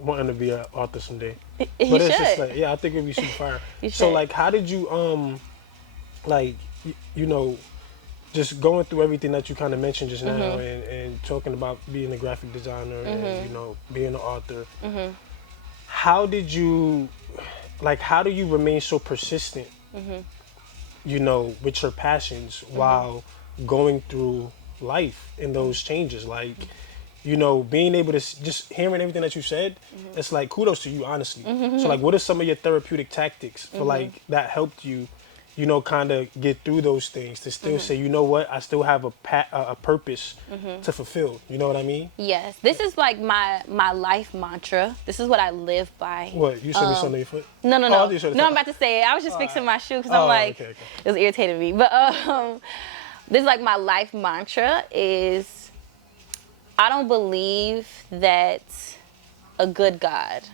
wanting to be an author someday. You But should. it's just like, I think it'd be super fire. So, like, how did you, like, you know, just going through everything that you kind of mentioned just now, and talking about being a graphic designer and, you know, being an author, how did you, like, how do you remain so persistent, you know, with your passions while going through life and those changes? Like, you know, being able to just hearing everything that you said, it's like kudos to you, honestly. So, like, what are some of your therapeutic tactics for like that helped you, you know, kind of get through those things to still say, you know what, I still have a purpose to fulfill. You know what I mean? Yes, this is like my life mantra. This is what I live by. What, you said this on your foot? No. Oh, No, I'm about to say it. I was just fixing my shoe because I'm like, okay. it was irritating me. But this is like my life mantra is, I don't believe that a good God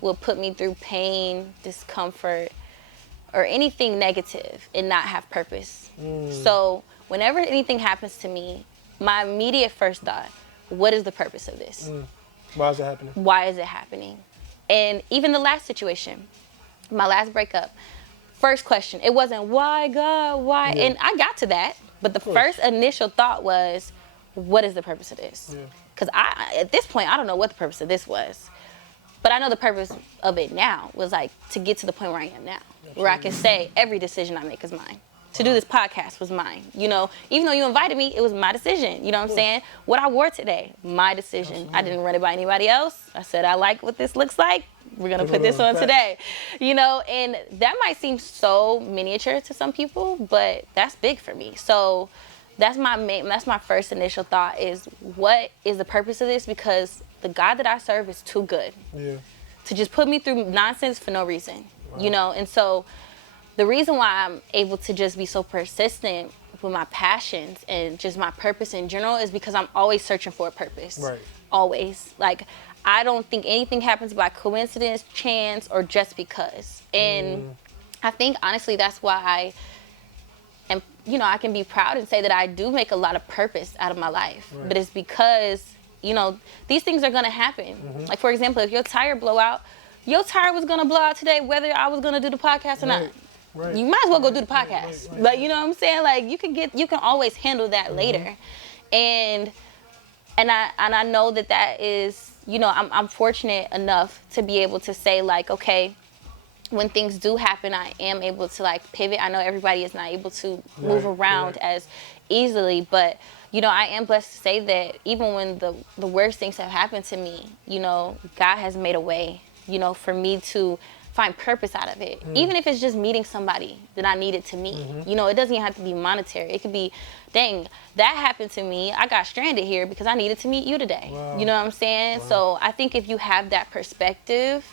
will put me through pain, discomfort, or anything negative and not have purpose. So whenever anything happens to me, my immediate first thought, what is the purpose of this? Why is it happening? Why is it happening? And even the last situation, my last breakup, first question, it wasn't why God, why? And I got to that, but the first initial thought was, what is the purpose of this? Because at this point, I don't know what the purpose of this was. But I know the purpose of it now was like to get to the point where I am now, where I can say every decision I make is mine. To do this podcast was mine. You know, even though you invited me, it was my decision. You know what I'm saying? What I wore today, my decision. Absolutely. I didn't run it by anybody else. I said, I like what this looks like. We're going to put this on today. You know, and that might seem so miniature to some people, but that's big for me. So that's my first initial thought is, what is the purpose of this? Because the God that I serve is too good to just put me through nonsense for no reason, you know? And so the reason why I'm able to just be so persistent with my passions and just my purpose in general is because I'm always searching for a purpose. Always. Like, I don't think anything happens by coincidence, chance, or just because. And I think, honestly, that's why I am, you know, I can be proud and say that I do make a lot of purpose out of my life. But it's because, you know, these things are going to happen. Like, for example, if your tire blow out, your tire was going to blow out today whether I was going to do the podcast or not. You might as well go do the podcast. Like, you know what I'm saying? Like, you can always handle that later. And I know that is, you know, I'm fortunate enough to be able to say, like, okay, when things do happen, I am able to, like, pivot. I know everybody is not able to move around as easily, but, you know, I am blessed to say that even when the worst things have happened to me, you know, God has made a way, you know, for me to find purpose out of it. Even if it's just meeting somebody that I needed to meet. You know, it doesn't even have to be monetary. It could be, dang, that happened to me. I got stranded here because I needed to meet you today. You know what I'm saying? So I think if you have that perspective,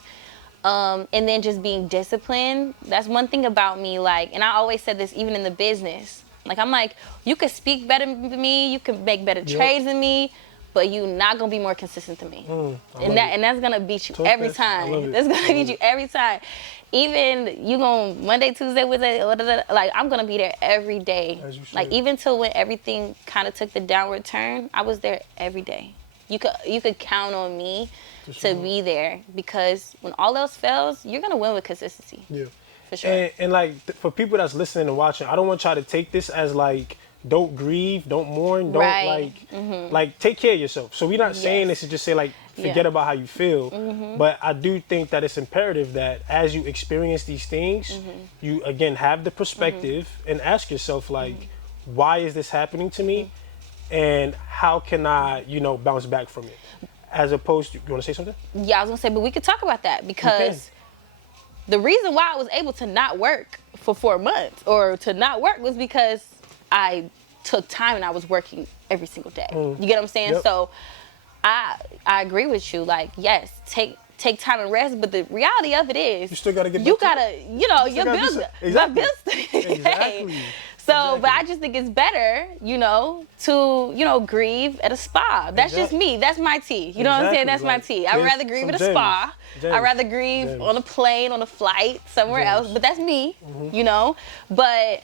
and then just being disciplined, that's one thing about me. Like, and I always said this even in the business. Like, I'm like, you could speak better than me, you can make better trades than me, but you're not gonna be more consistent than me. And that's gonna beat you every time. That's gonna beat you every time. Even you gonna Monday, Tuesday, Wednesday, like, I'm gonna be there every day. Like, even till when everything kind of took the downward turn, I was there every day. you could count on me to be there, because when all else fails, you're gonna win with consistency. Yeah. For sure. And like for people that's listening and watching, I don't want y'all to take this as like, don't grieve, don't mourn, don't Right. like take care of yourself. So we're not saying this to just say like forget about how you feel, but I do think that it's imperative that as you experience these things, you again have the perspective and ask yourself like, why is this happening to me, and how can I bounce back from it, as opposed to, you want to say something? Yeah, I was gonna say, but we could talk about that, because the reason why I was able to not work for 4 months or to not work was because I took time and I was working every single day. You get what I'm saying? Yep. So I agree with you. Like, yes, take time and rest, but the reality of it is You still gotta get you back to gotta, your gotta do bills, some- my Exactly. bills. Exactly. So, but I just think it's better, to grieve at a spa. That's just me. That's my tea. You know what I'm saying? That's my tea. I'd rather grieve at a spa. I'd rather grieve on a plane, on a flight, somewhere else. But that's me, But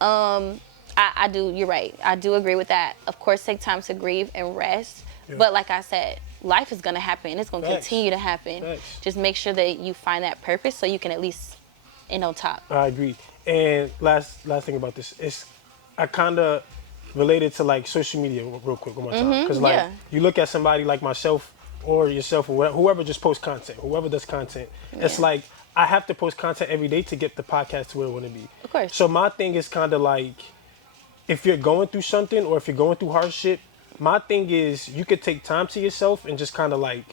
I do, you're right. I do agree with that. Of course, take time to grieve and rest. Yeah. But like I said, life is going to happen. It's going to continue to happen. Facts. Just make sure that you find that purpose so you can at least end on top. I agree. And last thing about this is, I kind of related to like social media real quick one more time, because like you look at somebody like myself or yourself or whoever just posts content, whoever does content. It's like I have to post content every day to get the podcast to where I want to be. Of course. So my thing is kind of like, if you're going through something or if you're going through hardship, my thing is you could take time to yourself and just kind of like,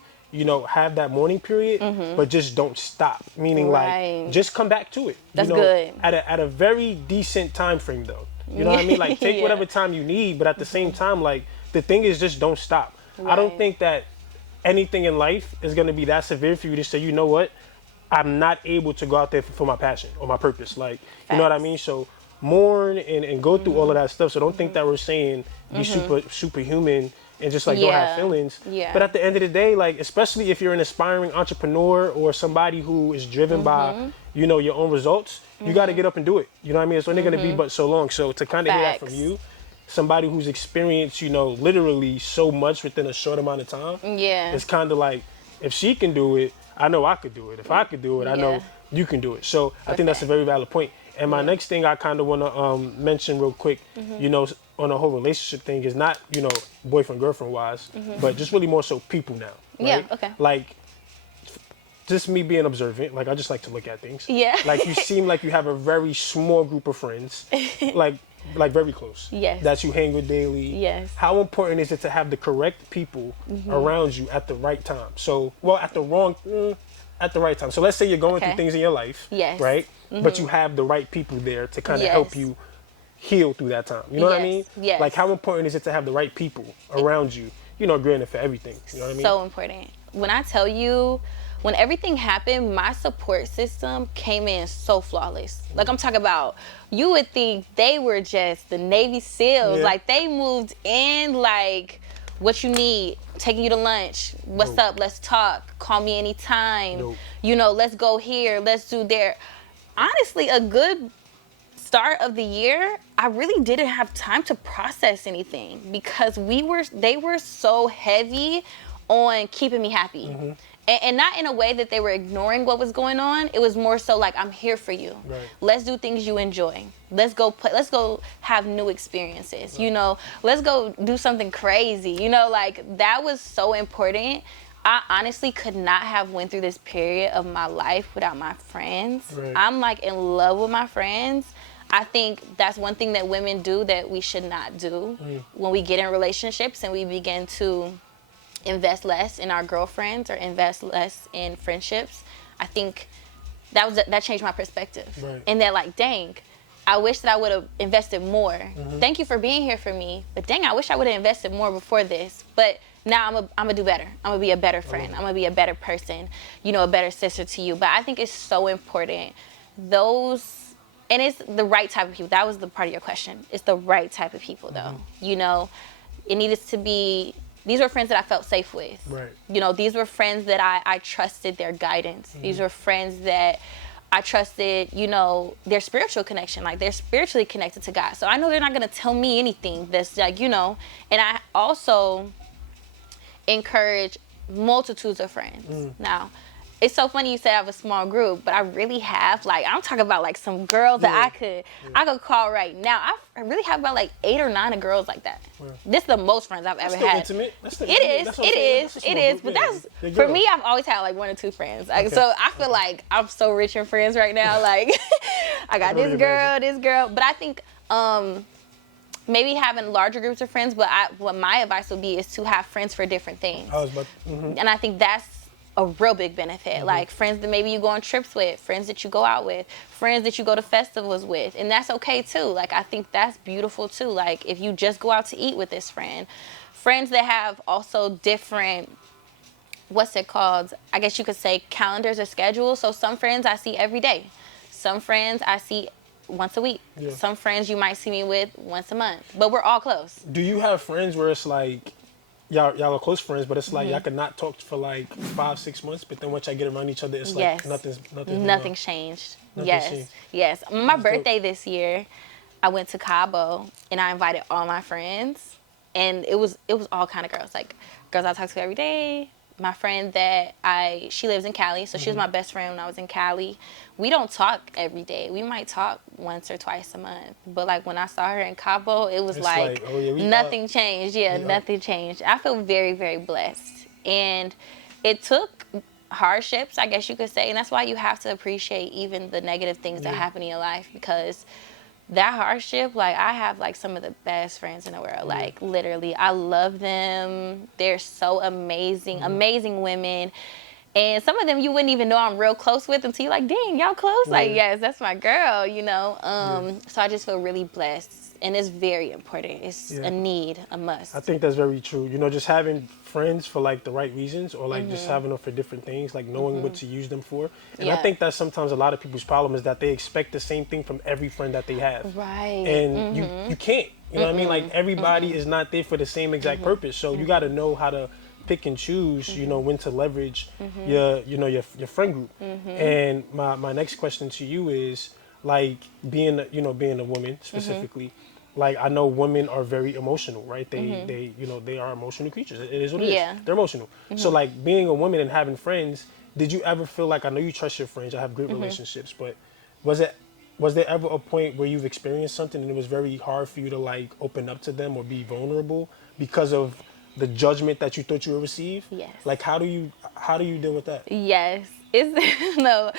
have that mourning period, but just don't stop. Meaning like, just come back to it. That's good. At a very decent time frame though. You know what I mean? Like take whatever time you need, but at the same time, like the thing is just don't stop. I don't think that anything in life is gonna be that severe for you to say, you know what, I'm not able to go out there for my passion or my purpose. Like, you know what I mean? So mourn and go through all of that stuff. So don't think that we're saying be superhuman and just like don't have feelings. But at the end of the day, like, especially if you're an aspiring entrepreneur or somebody who is driven by, your own results, you got to get up and do it. You know what I mean? It's only going to be but so long. So to kind of hear that from you, somebody who's experienced, literally so much within a short amount of time, it's kind of like, if she can do it, I know I could do it. If I could do it, I know you can do it. So I think that's a very valid point. And my next thing I kind of want to mention real quick, on a whole relationship thing is not, boyfriend, girlfriend wise, but just really more so people now. Right? Yeah, okay. Like, just me being observant, like I just like to look at things. Yeah. Like you seem like you have a very small group of friends, like very close. Yes. That you hang with daily. Yes. How important is it to have the correct people around you at the right time? So, at the right time. So let's say you're going through things in your life, right? But you have the right people there to kind of help you heal through that time. You know what I mean? Yes. Like how important is it to have the right people around you? Granted for everything. You know what I mean? So important. When I tell you, when everything happened, my support system came in so flawless. Like I'm talking about, you would think they were just the Navy SEALs. Yeah. Like they moved in like, what you need, taking you to lunch, what's up, let's talk, call me anytime, let's go here, let's do there. Honestly, a good start of the year, I really didn't have time to process anything because they were so heavy on keeping me happy. And not in a way that they were ignoring what was going on. It was more so like, I'm here for you. Right. Let's do things you enjoy. Let's go play. Let's go have new experiences. Right. Let's go do something crazy. Like that was so important. I honestly could not have went through this period of my life without my friends. Right. I'm like in love with my friends. I think that's one thing that women do that we should not do when we get in relationships and we begin to invest less in our girlfriends or invest less in friendships. I think that changed my perspective. Right. And that like, dang, I wish that I would have invested more. Thank you for being here for me, but dang, I wish I would have invested more before this. But now I'm gonna do better. I'm gonna be a better friend. I'm gonna be a better person, a better sister to you. But I think it's so important. And it's the right type of people. That was the part of your question. It's the right type of people though. It needed to be, these were friends that I felt safe with. Right. These were friends that I trusted their guidance. These were friends that I trusted, their spiritual connection. Like they're spiritually connected to God. So I know they're not going to tell me anything that's like, and I also, encourage multitudes of friends. Now, it's so funny you say I have a small group, but I really have, like, I'm talking about like some girls that I could call right now. I really have about like 8 or 9 girls like that. This is the most friends I've ever had. Intimate. It is. But that's, for me, I've always had like 1 or 2 friends. Like, so I feel like I'm so rich in friends right now. Like, I got this girl. But I think maybe having larger groups of friends, but what my advice would be is to have friends for different things. And I think that's a real big benefit. Like friends that maybe you go on trips with, friends that you go out with, friends that you go to festivals with, and that's okay too. Like, I think that's beautiful too. Like, if you just go out to eat with this friends that have also different, what's it called? I guess you could say calendars or schedules. So some friends I see every day. Some friends I see once a week. Some friends you might see me with once a month, but we're all close. Do you have friends where it's like, y'all are close friends, but it's like y'all could not talk for like 5-6 months, but then once y'all get around each other, it's like nothing's changed. Changed. Yes. My birthday this year, I went to Cabo and I invited all my friends, and it was all kind of girls, like girls I talk to every day. My friend she lives in Cali, so she was my best friend when I was in Cali. We don't talk every day. We might talk once or twice a month. But like when I saw her in Cabo, it was like nothing changed. Nothing changed. I feel very, very blessed. And it took hardships, I guess you could say. And that's why you have to appreciate even the negative things that happen in your life, because that hardship, like, I have like some of the best friends in the world. Like, literally, I love them. They're so amazing, amazing women. And some of them you wouldn't even know I'm real close with until you're like, dang, y'all close? Like, yes, that's my girl, you know? So I just feel really blessed. And it's very important. It's a need, a must. I think that's very true. You know, just having friends for like the right reasons, or like just having them for different things, like knowing what to use them for. And I think that's sometimes a lot of people's problem, is that they expect the same thing from every friend that they have. Right. And you can't. You know what I mean? Like, everybody is not there for the same exact purpose. So you got to know how to pick and choose, you know, when to leverage your friend group. And my next question to you is, like, being a woman specifically, like, I know women are very emotional, right? They are emotional creatures. It is what it is. They're emotional. So like, being a woman and having friends, did you ever feel like, I know you trust your friends, I have great relationships, but was there ever a point where you've experienced something and it was very hard for you to like open up to them or be vulnerable because of the judgment that you thought you would receive? Yes. Like, how do you deal with that? Yes. No,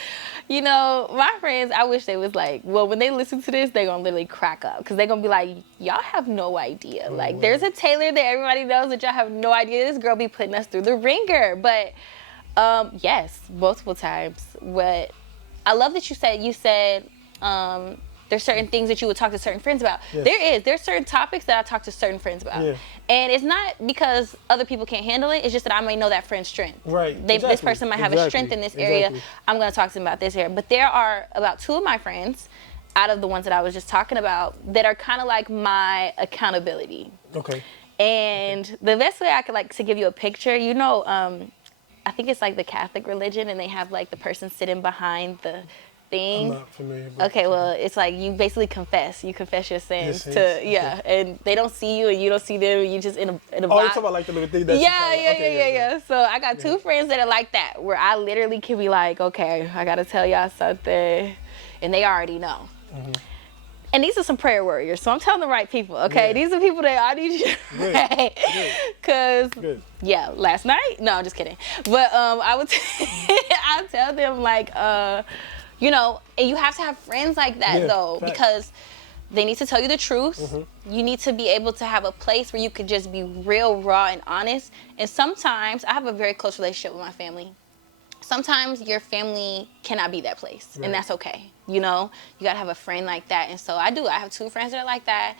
you know, my friends, I wish they was like, well, when they listen to this, they're going to literally crack up, because they're going to be like, y'all have no idea. Like, there's a Taylor that everybody knows that y'all have no idea. This girl be putting us through the ringer. But, yes, multiple times. But I love that you said, there's certain things that you would talk to certain friends about. Yes. There's certain topics that I talk to certain friends about. Yeah. And it's not because other people can't handle it. It's just that I may know that friend's strength. Right. This person might have a strength in this area. I'm going to talk to them about this area. But there are about 2 of my friends, out of the ones that I was just talking about, that are kind of like my accountability. Okay. And the best way I could, like, to give you a picture, you know, I think it's like the Catholic religion, and they have like the person sitting behind the thing. I'm not familiar. Okay, well, it's like you basically confess. You confess your sins and they don't see you and you don't see them. You just in a box. Oh, you're talking about like the little thing that yeah. So I got 2 friends that are like that, where I literally can be like, okay, I gotta tell y'all something, and they already know. And these are some prayer warriors, so I'm telling the right people, okay? These are people that I need you to pray. Because, last night, no, I'm just kidding. But I would I'll tell them, like, you know, and you have to have friends like that, though, because they need to tell you the truth. You need to be able to have a place where you could just be real, raw, and honest. And sometimes, I have a very close relationship with my family. Sometimes your family cannot be that place, and that's okay. You know, you gotta have a friend like that. And so I have 2 friends that are like that,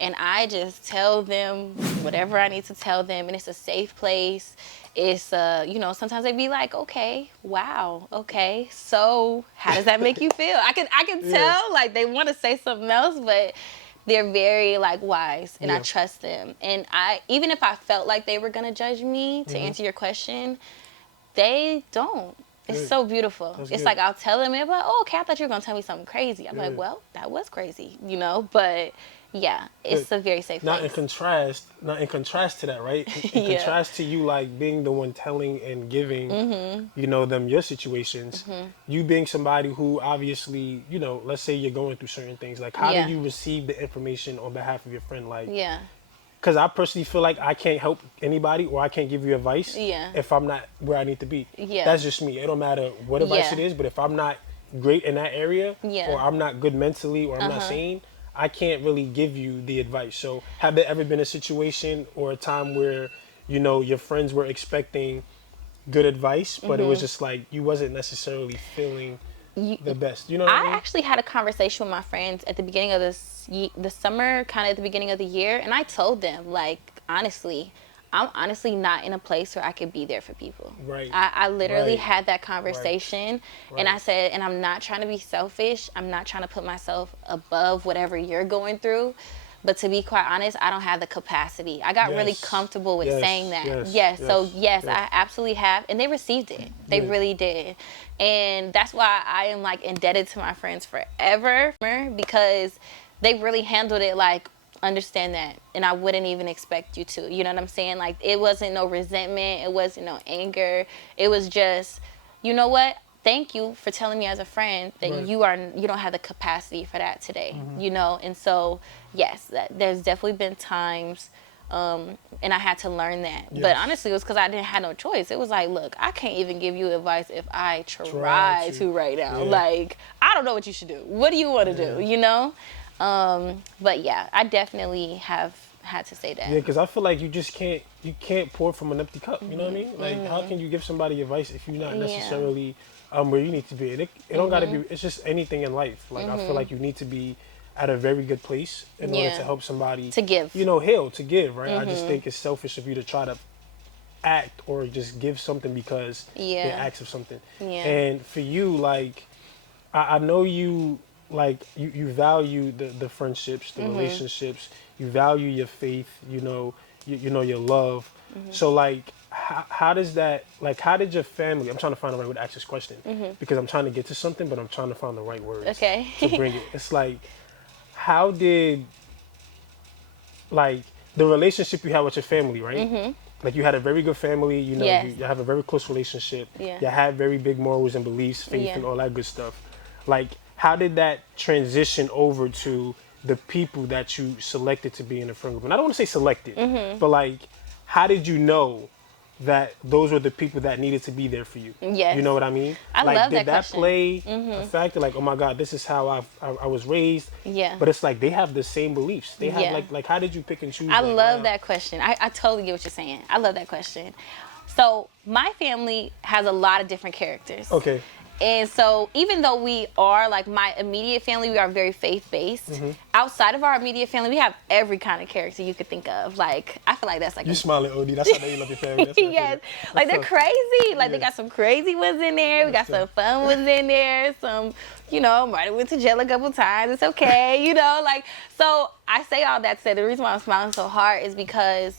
and I just tell them whatever I need to tell them, and it's a safe place. It's, you know, sometimes they be like, okay, wow, okay, so how does that make you feel? I can tell, like, they want to say something else, but they're very, like, wise, and I trust them. And even if I felt like they were gonna judge me, to answer your question, they don't. It's so beautiful. It's like, I'll tell them, they're like, oh, okay, I thought you were going to tell me something crazy. I'm like, well, that was crazy, you know? But Yeah, it's a very safe Not place. in contrast to that, right? In Yeah. contrast to you, like, being the one telling and giving, you know, them your situations, you being somebody who obviously, you know, let's say you're going through certain things. Like, how Yeah. do you receive the information on behalf of your friend? Like, Yeah. because I personally feel like I can't help anybody or I can't give you advice Yeah. if I'm not where I need to be. Yeah. That's just me. It don't matter what advice Yeah. it is, but if I'm not great in that area, Yeah. or I'm not good mentally, or I'm not sane, I can't really give you the advice. So have there ever been a situation or a time where, you know, your friends were expecting good advice, but it was just like you wasn't necessarily feeling the best? You know what I I mean? actually had a conversation with my friends at the beginning of the summer, kind of at the beginning of the year, and I told them, like, honestly, I'm honestly not in a place where I could be there for people. Right. I literally Right. had that conversation, and I said, and I'm not trying to be selfish. I'm not trying to put myself above whatever you're going through. But to be quite honest, I don't have the capacity. I got really Yes. comfortable with Yes. saying that. Yes. So Yes. I absolutely have. And they received it. They Yeah. really did. And that's why I am, like, indebted to my friends forever, because they really handled it like, understand that, and I wouldn't even expect you to. You know what I'm saying? Like, it wasn't no resentment. It wasn't no anger. It was just, you know what? Thank you for telling me as a friend that Right. you don't have the capacity for that today. You know, and so yes, there's definitely been times, and I had to learn that. Yes. But honestly, it was because I didn't have no choice. It was like, look, I can't even give you advice if I try to right now. Yeah. Like, I don't know what you should do. What do you want to do? You know? But yeah, I definitely have had to say that. Yeah, because I feel like you can't pour from an empty cup. You know what I mean? Like, how can you give somebody advice if you're not necessarily where you need to be? And it don't gotta be. It's just anything in life. Like, I feel like you need to be at a very good place in order to help somebody To give. You know, heal, to give. Right? I just think it's selfish of you to try to act or just give something because they ask of something. Yeah. And for you, like, I know you. Like, you value the friendships, the relationships. You value your faith. You know, you know your love. So, like, how does that? Like, how did your family? I'm trying to find the right way to ask this question because I'm trying to get to something, but I'm trying to find the right words Okay. to bring it. It's like, how did, like, the relationship you had with your family, right? Like, you had a very good family. You know, Yes. you have a very close relationship. Yeah. You have very big morals and beliefs, faith, Yeah. and all that good stuff. Like, how did that transition over to the people that you selected to be in the friend group? And I don't want to say selected, but, like, how did you know that those were the people that needed to be there for you? Yes. You know what I mean? I like, love did that that question. play a factor? Like, oh my God, this is how I was raised. Yeah. But it's like they have the same beliefs. They have Yeah. like how did you pick and choose? I like, love wow. that question. I totally get what you're saying. I love that question. So my family has a lot of different characters. Okay. And so even though we are, like, my immediate family, we are very faith-based. Outside of our immediate family, we have every kind of character you could think of. Like, I feel like that's like You smiling, OD. That's how you love your family. That's what I yes. figured. Like, they're That's crazy. Like, they Yeah. got some crazy ones in there. We got some fun ones in there. Some, you know, might have went to jail a couple times. It's okay, you know? Like, so I say all that to say the reason why I'm smiling so hard is because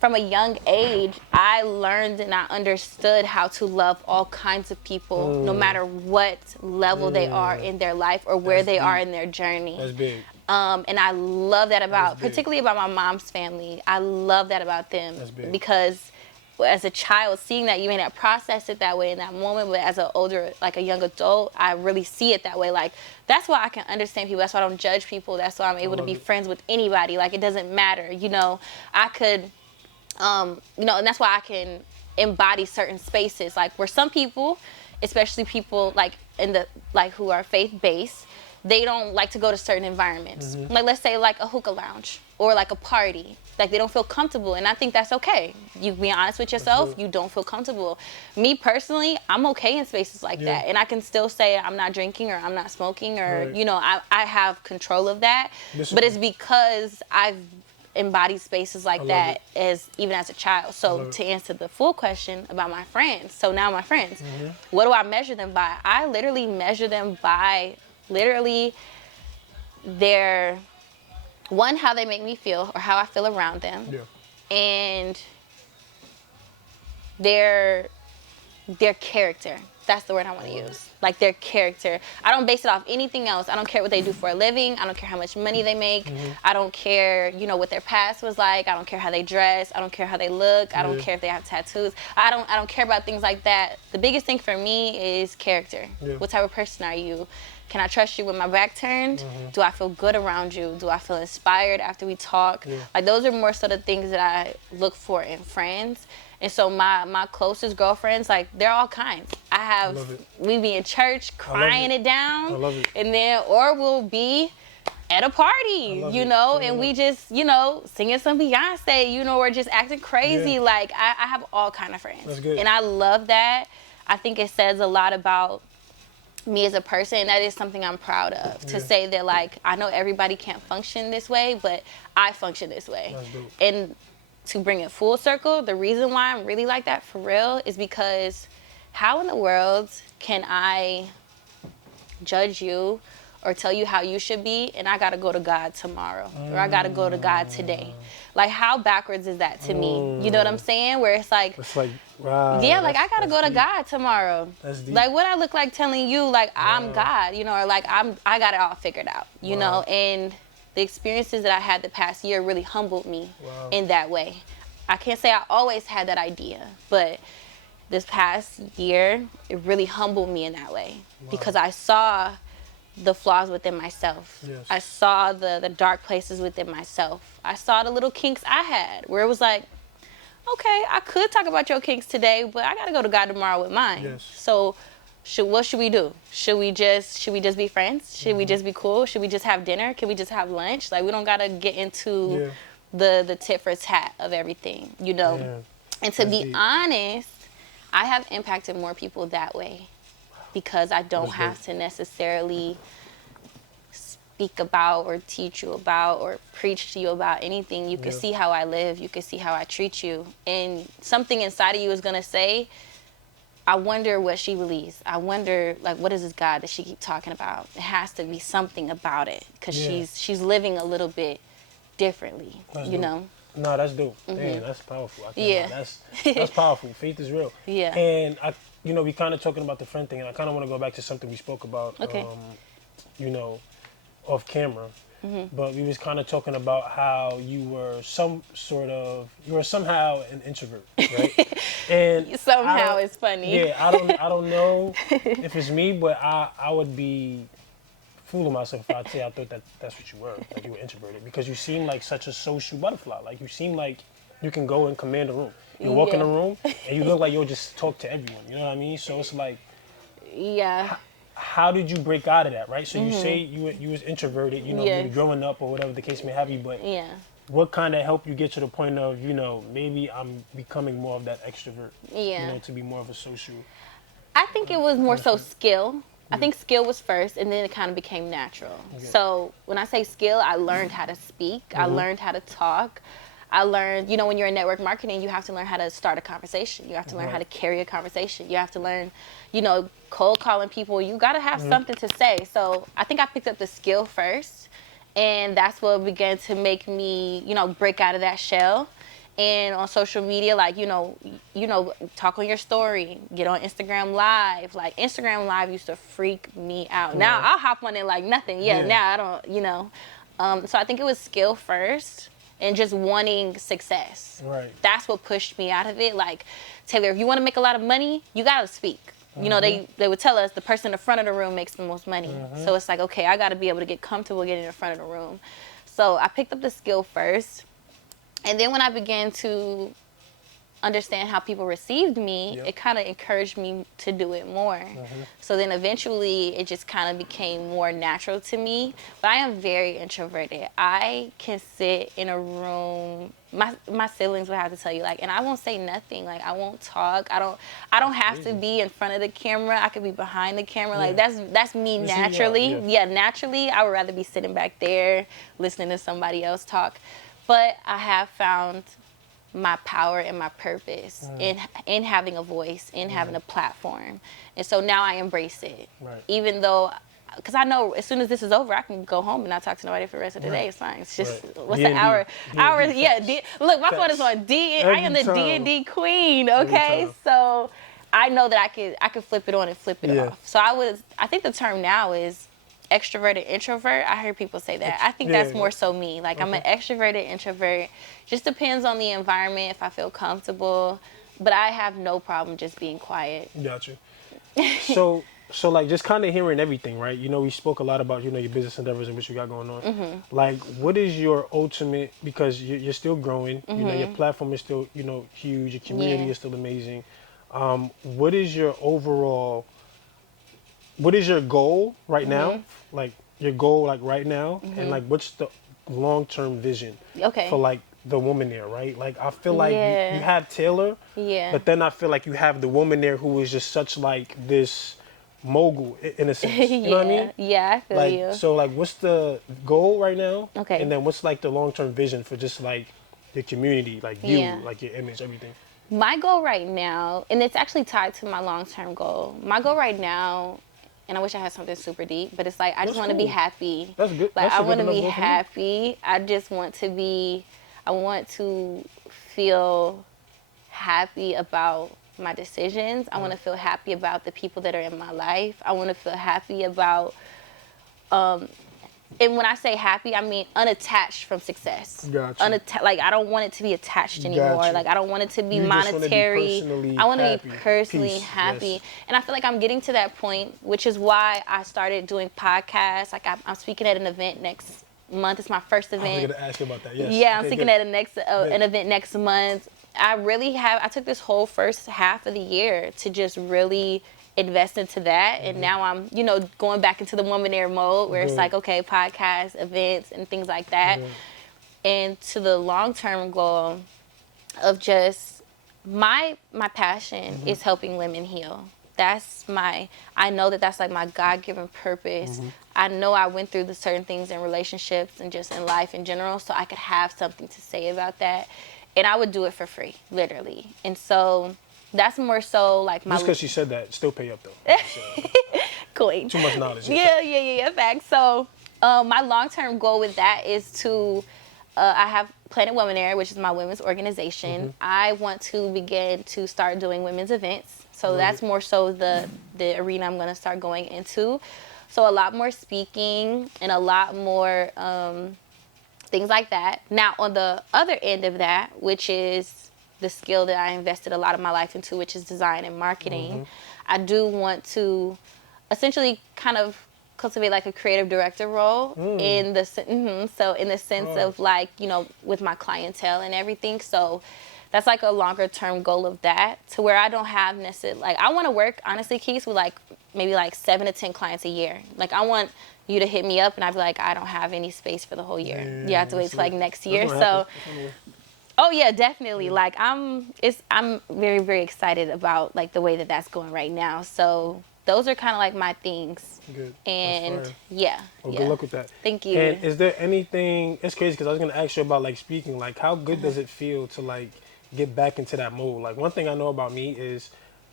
from a young age, I learned and I understood how to love all kinds of people, no matter what level they are in their life or where That's they are deep. in their journey. That's big. And I love that about, big. particularly about my mom's family. I love that about them That's big. because as a child, seeing that, you may not process it that way in that moment, but as an older, like a young adult, I really see it that way. Like, that's why I can understand people. That's why I don't judge people. That's why I'm able to be friends with anybody. Like, it doesn't matter. You know, I could, you know, and that's why I can embody certain spaces. Like, where some people, especially people like in the, like, who are faith-based, they don't like to go to certain environments. Like, let's say like a hookah lounge or like a party. Like, they don't feel comfortable, and I think that's okay. You be honest with yourself, you don't feel comfortable. Me personally, I'm okay in spaces like that, and I can still say I'm not drinking or I'm not smoking or, Right. you know, I have control of that. But it's because I've embodied spaces like that even as a child. So to answer the full question about my friends, so now my friends, what do I measure them by? I literally measure them by their, one, how they make me feel or how I feel around them, and their character. That's the word I want to use. Like their character. I don't base it off anything else. I don't care what they do for a living. I don't care how much money they make. I don't care, you know, what their past was like. I don't care how they dress. I don't care how they look. I don't care if they have tattoos. I don't care about things like that. The biggest thing for me is character. What type of person are you? Can I trust you with my back turned? Do I feel good around you? Do I feel inspired after we talk? Like those are more so the things that I look for in friends. And so my closest girlfriends, like, they're all kinds. We be in church crying it down. I love it. And then, or we'll be at a party, you know, and we just, you know, singing some Beyonce, you know, or just acting crazy. Like, I have all kind of friends. That's good. And I love that. I think it says a lot about me as a person, and that is something I'm proud of. To say that, like, I know everybody can't function this way, but I function this way. That's dope. And to bring it full circle, the reason why I'm really like that for real is because how in the world can I judge you or tell you how you should be and I gotta go to God tomorrow or I gotta go to God today? Like, how backwards is that to me? You know what I'm saying? Where it's like, wow. Yeah, like, I gotta go to God tomorrow. That's deep. Like, what I look like telling you, like, I'm God, you know, or like I got it all figured out, you know? And the experiences that I had the past year really humbled me in that way. I can't say I always had that idea, but this past year, it really humbled me in that way because I saw the flaws within myself. Yes. I saw the dark places within myself. I saw the little kinks I had where it was like, okay, I could talk about your kinks today, but I gotta go to God tomorrow with mine. Yes. So what should we do? Should we just be friends? Should we just be cool? Should we just have dinner? Can we just have lunch? Like, we don't gotta get into the tit for tat of everything, you know? Yeah. And to be honest, I have impacted more people that way because I don't have to necessarily speak about or teach you about or preach to you about anything. You can see how I live. You can see how I treat you. And something inside of you is gonna say, I wonder what she believes. I wonder, like, what is this God that she keep talking about? It has to be something about it because she's living a little bit differently, you know? No, that's dope. Man, that's powerful. I can't lie. That's powerful. Faith is real. Yeah. And you know, we kind of talking about the friend thing, and I kind of want to go back to something we spoke about, you know, off camera. But we was kind of talking about how you were somehow an introvert, right? And somehow it's funny. Yeah, I don't know if it's me, but I would be fooling myself if I'd say I thought that's what you were, like you were introverted, because you seem like such a social butterfly. Like, you seem like you can go and command a room. You walk in a room and you look like you'll just talk to everyone. You know what I mean? So it's like, how did you break out of that, right? So you say you was introverted, you know, maybe growing up or whatever the case may have you, but what kind of helped you get to the point of, you know, maybe I'm becoming more of that extrovert, you know, to be more of a social? I think it was more so skill. I think skill was first, and then it kind of became natural. So when I say skill, I learned how to speak. I learned how to talk. I learned, you know, when you're in network marketing, you have to learn how to start a conversation. You have to learn how to carry a conversation. You have to learn, you know, cold calling people. You got to have something to say. So I think I picked up the skill first, and that's what began to make me, you know, break out of that shell. And on social media, like, you know, talk on your story, get on Instagram Live. Like, Instagram Live used to freak me out. Now I'll hop on it like nothing. Now I don't, you know. So I think it was skill first and just wanting success. Right. That's what pushed me out of it. Like, Taylor, if you want to make a lot of money, you got to speak. You know, they would tell us the person in the front of the room makes the most money. So it's like, okay, I got to be able to get comfortable getting in the front of the room. So I picked up the skill first. And then when I began to understand how people received me, it kind of encouraged me to do it more. So then eventually it just kind of became more natural to me. But I am very introverted. I can sit in a room, my siblings would have to tell you, like, and I won't say nothing. Like, I won't talk. I don't have to be in front of the camera. I could be behind the camera. Like, that's me naturally. Naturally, I would rather be sitting back there listening to somebody else talk. But I have found my power and my purpose in having a voice, in having a platform. And so now I embrace it. Even though, because I know as soon as this is over, I can go home and not talk to nobody for the rest of the day. It's fine. It's just, what's the hour? Look, my phone is on D. I am the D&D queen, okay? So I know that I could flip it on and flip it off. So I think the term now is extroverted introvert. I heard people say that. I think that's more so me. Like I'm an extroverted introvert. Just depends on the environment, if I feel comfortable. But I have no problem just being quiet. Gotcha. So like just kind of hearing everything, right? You know, we spoke a lot about, you know, your business endeavors and what you got going on. Like, what is your ultimate, because you're still growing, you know, your platform is still, you know, huge, your community is still amazing. What is your overall, what is your goal right now? Like your goal like right now, and like what's the long-term vision for like the woman there, right? Like I feel like you have Taylor, but then I feel like you have the woman there who is just such like this mogul in a sense. You know what I mean? Yeah, I feel like, you. So like what's the goal right now? Okay. And then what's like the long-term vision for just like your community, like you, like your image, everything? My goal right now, and it's actually tied to my long-term goal. My goal right now, and I wish I had something super deep, but it's like I just want to be happy. That's good. Like That's I want to be goal for you. happy. I just want to be. I want to feel happy about my decisions. I want to feel happy about the people that are in my life. I want to feel happy about. And when I say happy, I mean unattached from success. Gotcha. Like I don't want it to be attached anymore. Gotcha. Like I don't want it to be You just wanna be monetary. personally I want to happy. be personally Peace. happy. Yes. And I feel like I'm getting to that point, which is why I started doing podcasts. Like I'm speaking at an event next month. It's my first event. I'm going to ask you about that. Yes. Yeah, I'm Okay, speaking good. at an event next month. I took this whole first half of the year to just really invest into that, and now I'm, you know, going back into the woman-air mode where it's like, okay, podcasts, events, and things like that. And to the long-term goal of just my passion is helping women heal. I know that's like my God-given purpose. I know I went through the certain things in relationships and just in life in general, so I could have something to say about that. And I would do it for free, literally. And so that's more so like my... Just because she said that, still pay up though. Queen. Too much knowledge. Yeah, facts. So my long-term goal with that is to... I have Planet Woman Air, which is my women's organization. I want to begin to start doing women's events. So that's more so the arena I'm going to start going into. So a lot more speaking and a lot more things like that. Now, on the other end of that, which is the skill that I invested a lot of my life into, which is design and marketing, I do want to essentially kind of cultivate like a creative director role in the so in the sense of like, you know, with my clientele and everything. So that's like a longer term goal of that, to where I don't have necessarily, like, I want to work honestly, Keith, with like maybe like 7 to 10 clients a year. Like I want you to hit me up and I'd be like, I don't have any space for the whole year. You have to wait till like next year. So oh yeah, definitely. Like I'm very, very excited about like the way that that's going right now. So those are kind of like my things. Good. And Well, good luck with that. Thank you. And is there anything, it's crazy because I was going to ask you about like speaking, like how good does it feel to like get back into that mode? Like one thing I know about me is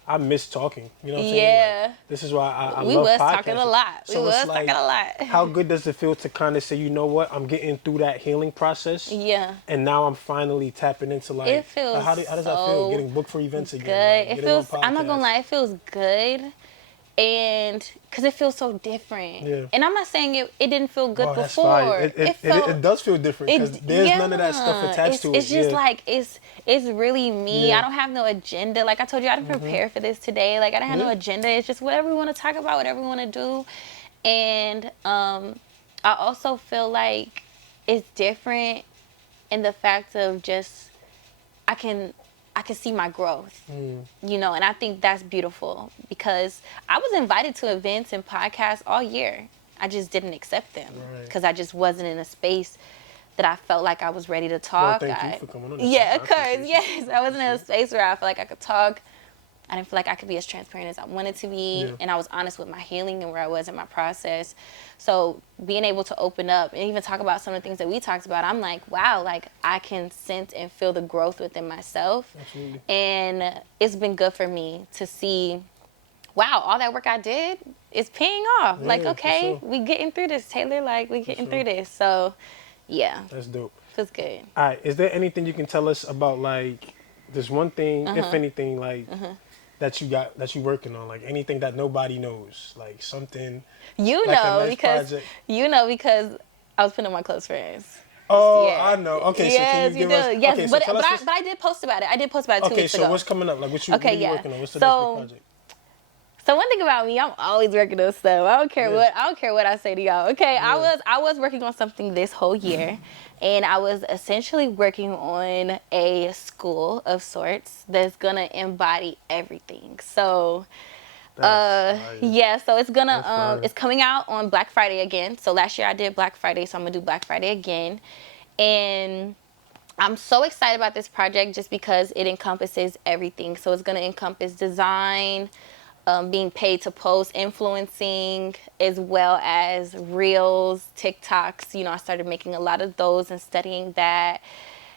I miss talking. You know what I'm saying? Like, this is why I we love was podcasting. talking a lot. So we was it's like, talking a lot. How good does it feel to kind of say, you know what, I'm getting through that healing process. Yeah. And now I'm finally tapping into like, it feels how does that feel? Getting booked for events again. Good. Like, it feels, I'm not going to lie, it feels good. And because it feels so different. Yeah. And I'm not saying it didn't feel good before. It does feel different because there's none of that stuff attached to it. It's just like, it's really me. Yeah. I don't have no agenda. Like I told you, I didn't prepare for this today. Like I didn't have no agenda. It's just whatever we want to talk about, whatever we want to do. And I also feel like it's different in the fact of just, I can see my growth, you know, and I think that's beautiful because I was invited to events and podcasts all year. I just didn't accept them because I just wasn't in a space that I felt like I was ready to talk. Well, thank you for coming on. Yeah, of course, yes. I wasn't in a space where I felt like I could talk. I didn't feel like I could be as transparent as I wanted to be, and I was honest with my healing and where I was in my process. So being able to open up and even talk about some of the things that we talked about, I'm like, wow, like I can sense and feel the growth within myself. Absolutely. And it's been good for me to see, wow, all that work I did is paying off. Yeah, like, okay, sure. We getting through this, Taylor. Like, we getting through this. So, yeah. That's dope. Feels good. All right. Is there anything you can tell us about, like, this one thing, if anything, like, that you working on? Like anything that nobody knows, like something. You like know, a nice because project. I was putting on my close friends. Oh, Yeah. I know. Okay, so Yes, can you give do. us? Yes, Okay, so but tell us. but I did post about it. I did post about it 2 Okay, weeks so ago. what's coming up? Like what are you working on? What's the next big project? So one thing about me, I'm always working on stuff. I don't care what I say to y'all. Okay, Yeah. I was working on something this whole year, and I was essentially working on a school of sorts that's gonna embody everything. So That's fire. yeah, so it's That's gonna fire. it's coming out on Black Friday again. So last year I did Black Friday, so I'm gonna do Black Friday again. And I'm so excited about this project just because it encompasses everything. So it's gonna encompass design, being paid to post, influencing, as well as reels, TikToks. You know, I started making a lot of those and studying that.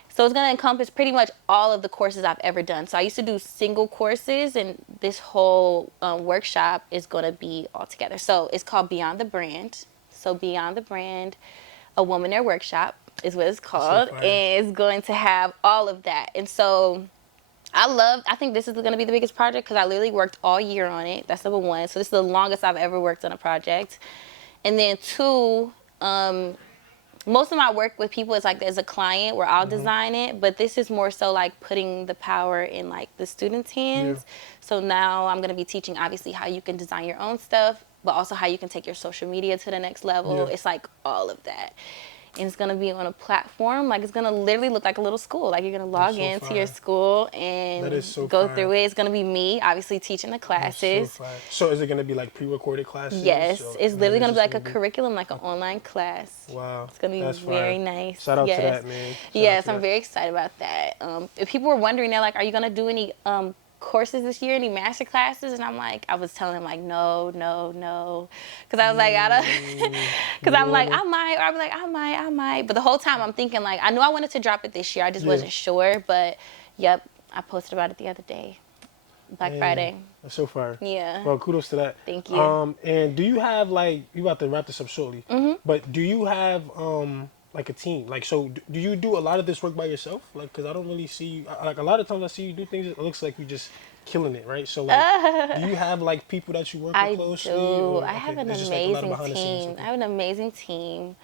So it's going to encompass pretty much all of the courses I've ever done. So I used to do single courses, and this whole workshop is going to be all together. So it's called Beyond the Brand. So Beyond the Brand, a Woman-Air Workshop is what it's called. fire. And it's going to have all of that. And so I think this is going to be the biggest project because I literally worked all year on it. That's number one. So this is the longest I've ever worked on a project. And then two, most of my work with people is like as a client where I'll design it, but this is more so like putting the power in like the students' hands. Yeah. So now I'm going to be teaching obviously how you can design your own stuff, but also how you can take your social media to the next level. Yeah. It's like all of that. And it's going to be on a platform. Like, it's going to literally look like a little school. Like, you're going to log so into fire. your school and That is so go fire. through it. It's going to be me, obviously, teaching the classes. So is it going to be like pre-recorded classes? Yes. Or, It's literally going to be like a be... curriculum, like an online class. Wow. It's going to be That's very fire. nice. Shout out yes. to that, man. Yes, I'm very excited about that. If people were wondering, they're like, are you going to do any courses this year, any master classes? And I'm like, I was telling them like, no. Because I was like, I don't, because I'm like, I might, or I'm like, I might. But the whole time I'm thinking like, I knew I wanted to drop it this year. I just wasn't sure. But yep, I posted about it the other day. Black Friday. That's so fire. Yeah. Well, kudos to that. Thank you. And do you have like, you about to wrap this up shortly, but do you have like a team? Like, so do you do a lot of this work by yourself? Like, because I don't really see you, like a lot of times I see you do things, it looks like you just killing it, right? So like, do you have like people that you work with closely? I do. Or, I have an it's just, like, a lot of amazing behind the scenes, team. okay. I have an amazing team.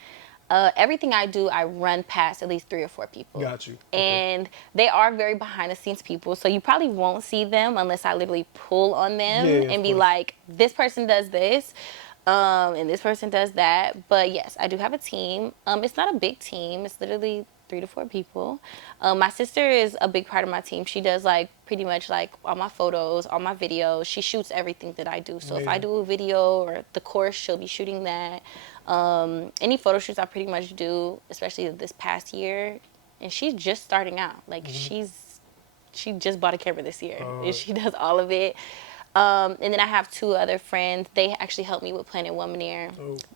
Everything I do, I run past at least 3 or 4 people. Got you. And they are very behind the scenes people, so you probably won't see them unless I literally pull on them and be like, this person does this, and this person does that. But yes, I do have a team. It's not a big team. It's literally 3 to 4 people. My sister is a big part of my team. She does like pretty much like all my photos, all my videos. She shoots everything that I do. So if I do a video or the course, she'll be shooting that. Any photo shoots I pretty much do, especially this past year. And she's just starting out. Like she just bought a camera this year and she does all of it. And then I have 2 other friends. They actually help me with Planet Woman-Air.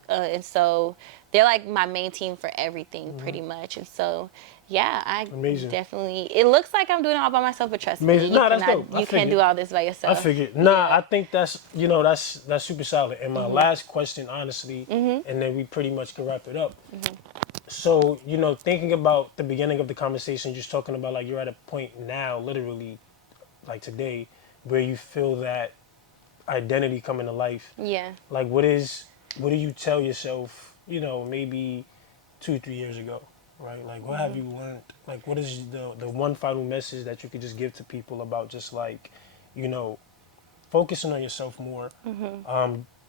And so they're like my main team for everything pretty much. And so, yeah, I definitely, it looks like I'm doing it all by myself, but trust me, that's dope. you can't do all this by yourself. I figured. I think that's, that's super solid. And my last question, honestly, and then we pretty much can wrap it up. So, thinking about the beginning of the conversation, just talking about like you're at a point now, literally, like today, where you feel that identity coming to life. Yeah. Like what do you tell yourself, maybe 2-3 years ago, right? Like what have you learned? Like what is the one final message that you could just give to people about just like, focusing on yourself more,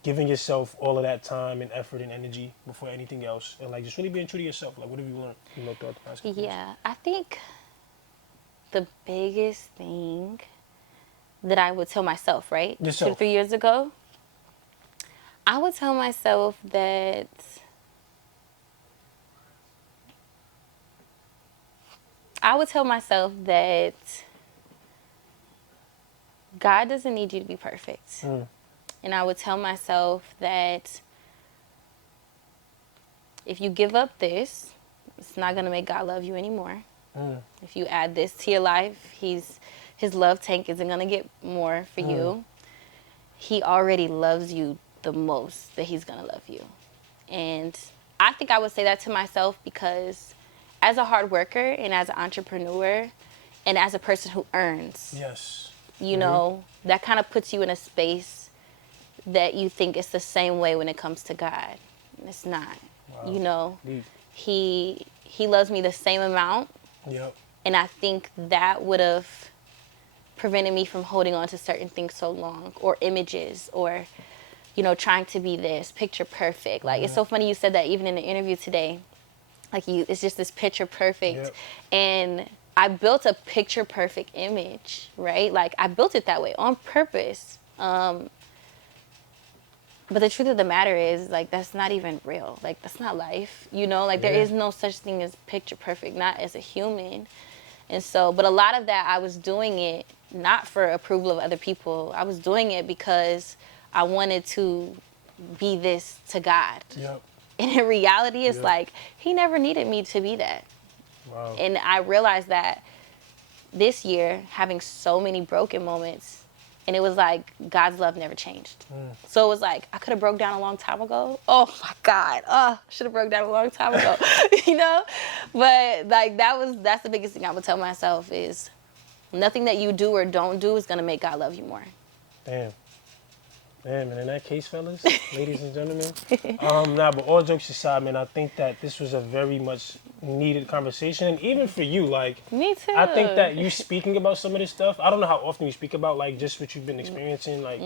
giving yourself all of that time and effort and energy before anything else, and like just really being true to yourself. Like what have you learned, throughout the past couple years? Yeah, I think the biggest thing that I would tell myself, right? Yourself. 2 to 3 years ago, I would tell myself that God doesn't need you to be perfect. And I would tell myself that if you give up this, it's not going to make God love you anymore. If you add this to your life, his love tank isn't going to get more for you. He already loves you the most that he's going to love you. And I think I would say that to myself because as a hard worker and as an entrepreneur and as a person who earns, Yes. you know, that kind of puts you in a space that you think it's the same way when it comes to God. And it's not. Wow. You know, he loves me the same amount. Yep. And I think that would have prevented me from holding on to certain things so long, or images, or, you know, trying to be this picture perfect. Like, it's so funny you said that even in the interview today. Like, it's just this picture perfect. Yep. And I built a picture perfect image, right? Like, I built it that way on purpose. But the truth of the matter is, like, that's not even real. Like, that's not life, you know? Like, there is no such thing as picture perfect, not as a human. And so, but a lot of that, I was doing it not for approval of other people. I was doing it because I wanted to be this to God. Yep. And in reality, it's like, he never needed me to be that. Wow. And I realized that this year, having so many broken moments, and it was like, God's love never changed. So it was like, I could have broke down a long time ago. Oh my God. Oh, should have broke down a long time ago, you know? But like, that's the biggest thing I would tell myself is nothing that you do or don't do is gonna make God love you more. Damn, and in that case, fellas, ladies and gentlemen, but all jokes aside, man, I think that this was a very much needed conversation, and even for you, like, me too. I think that you speaking about some of this stuff, I don't know how often you speak about, like, just what you've been experiencing, like,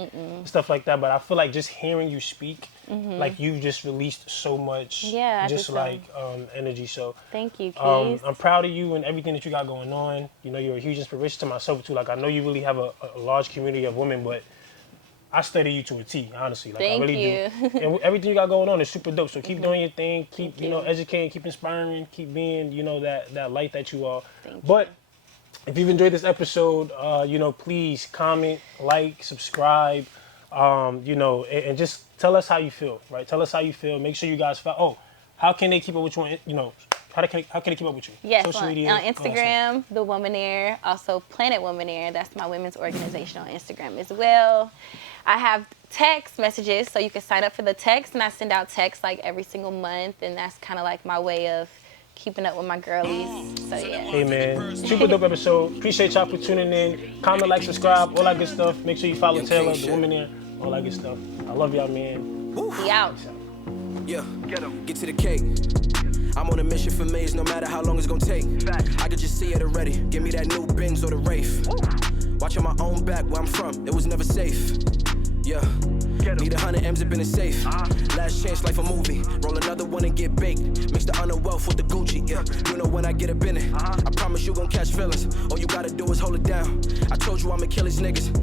stuff like that, but I feel like just hearing you speak, like, you've just released so much, just like, energy, so. Thank you, Keith. I'm proud of you and everything that you got going on. You know, you're a huge inspiration to myself, too. Like, I know you really have a large community of women, but I study you to a T, honestly. Like, Thank I really you. do. And everything you got going on is super dope. So keep doing your thing. Keep, you know, educating, keep inspiring, keep being, you know, that light that you are. But if you've enjoyed this episode, you know, please comment, like, subscribe, you know, and just tell us how you feel, right? Tell us how you feel. Make sure you guys how can they keep up with you on, you know, how can they keep up with you? Yes, social media, on Instagram, The Womaneer, also Planet Womaneer. That's my women's organization on Instagram as well. I have text messages, so you can sign up for the text, and I send out texts like every single month, and that's kind of like my way of keeping up with my girlies. So yeah. Hey man, super dope episode. Appreciate y'all for tuning in. Comment, like, subscribe, all that good stuff. Make sure you follow Taylor, The Womaneer, all that good stuff. I love y'all, man. We out. Yeah, get to the cake. I'm on a mission for maze, no matter how long it's gonna take. I could just see it already. Give me that new Benz or the Wraith. Watching my own back where I'm from, it was never safe. Yeah, need 100 M's up in a safe. Last chance, like a movie. Roll another one and get baked. Mix the honor wealth with the Gucci. Yeah, you know when I get up in it, I promise you gon' catch feelings. All you gotta do is hold it down. I told you I'ma kill these niggas.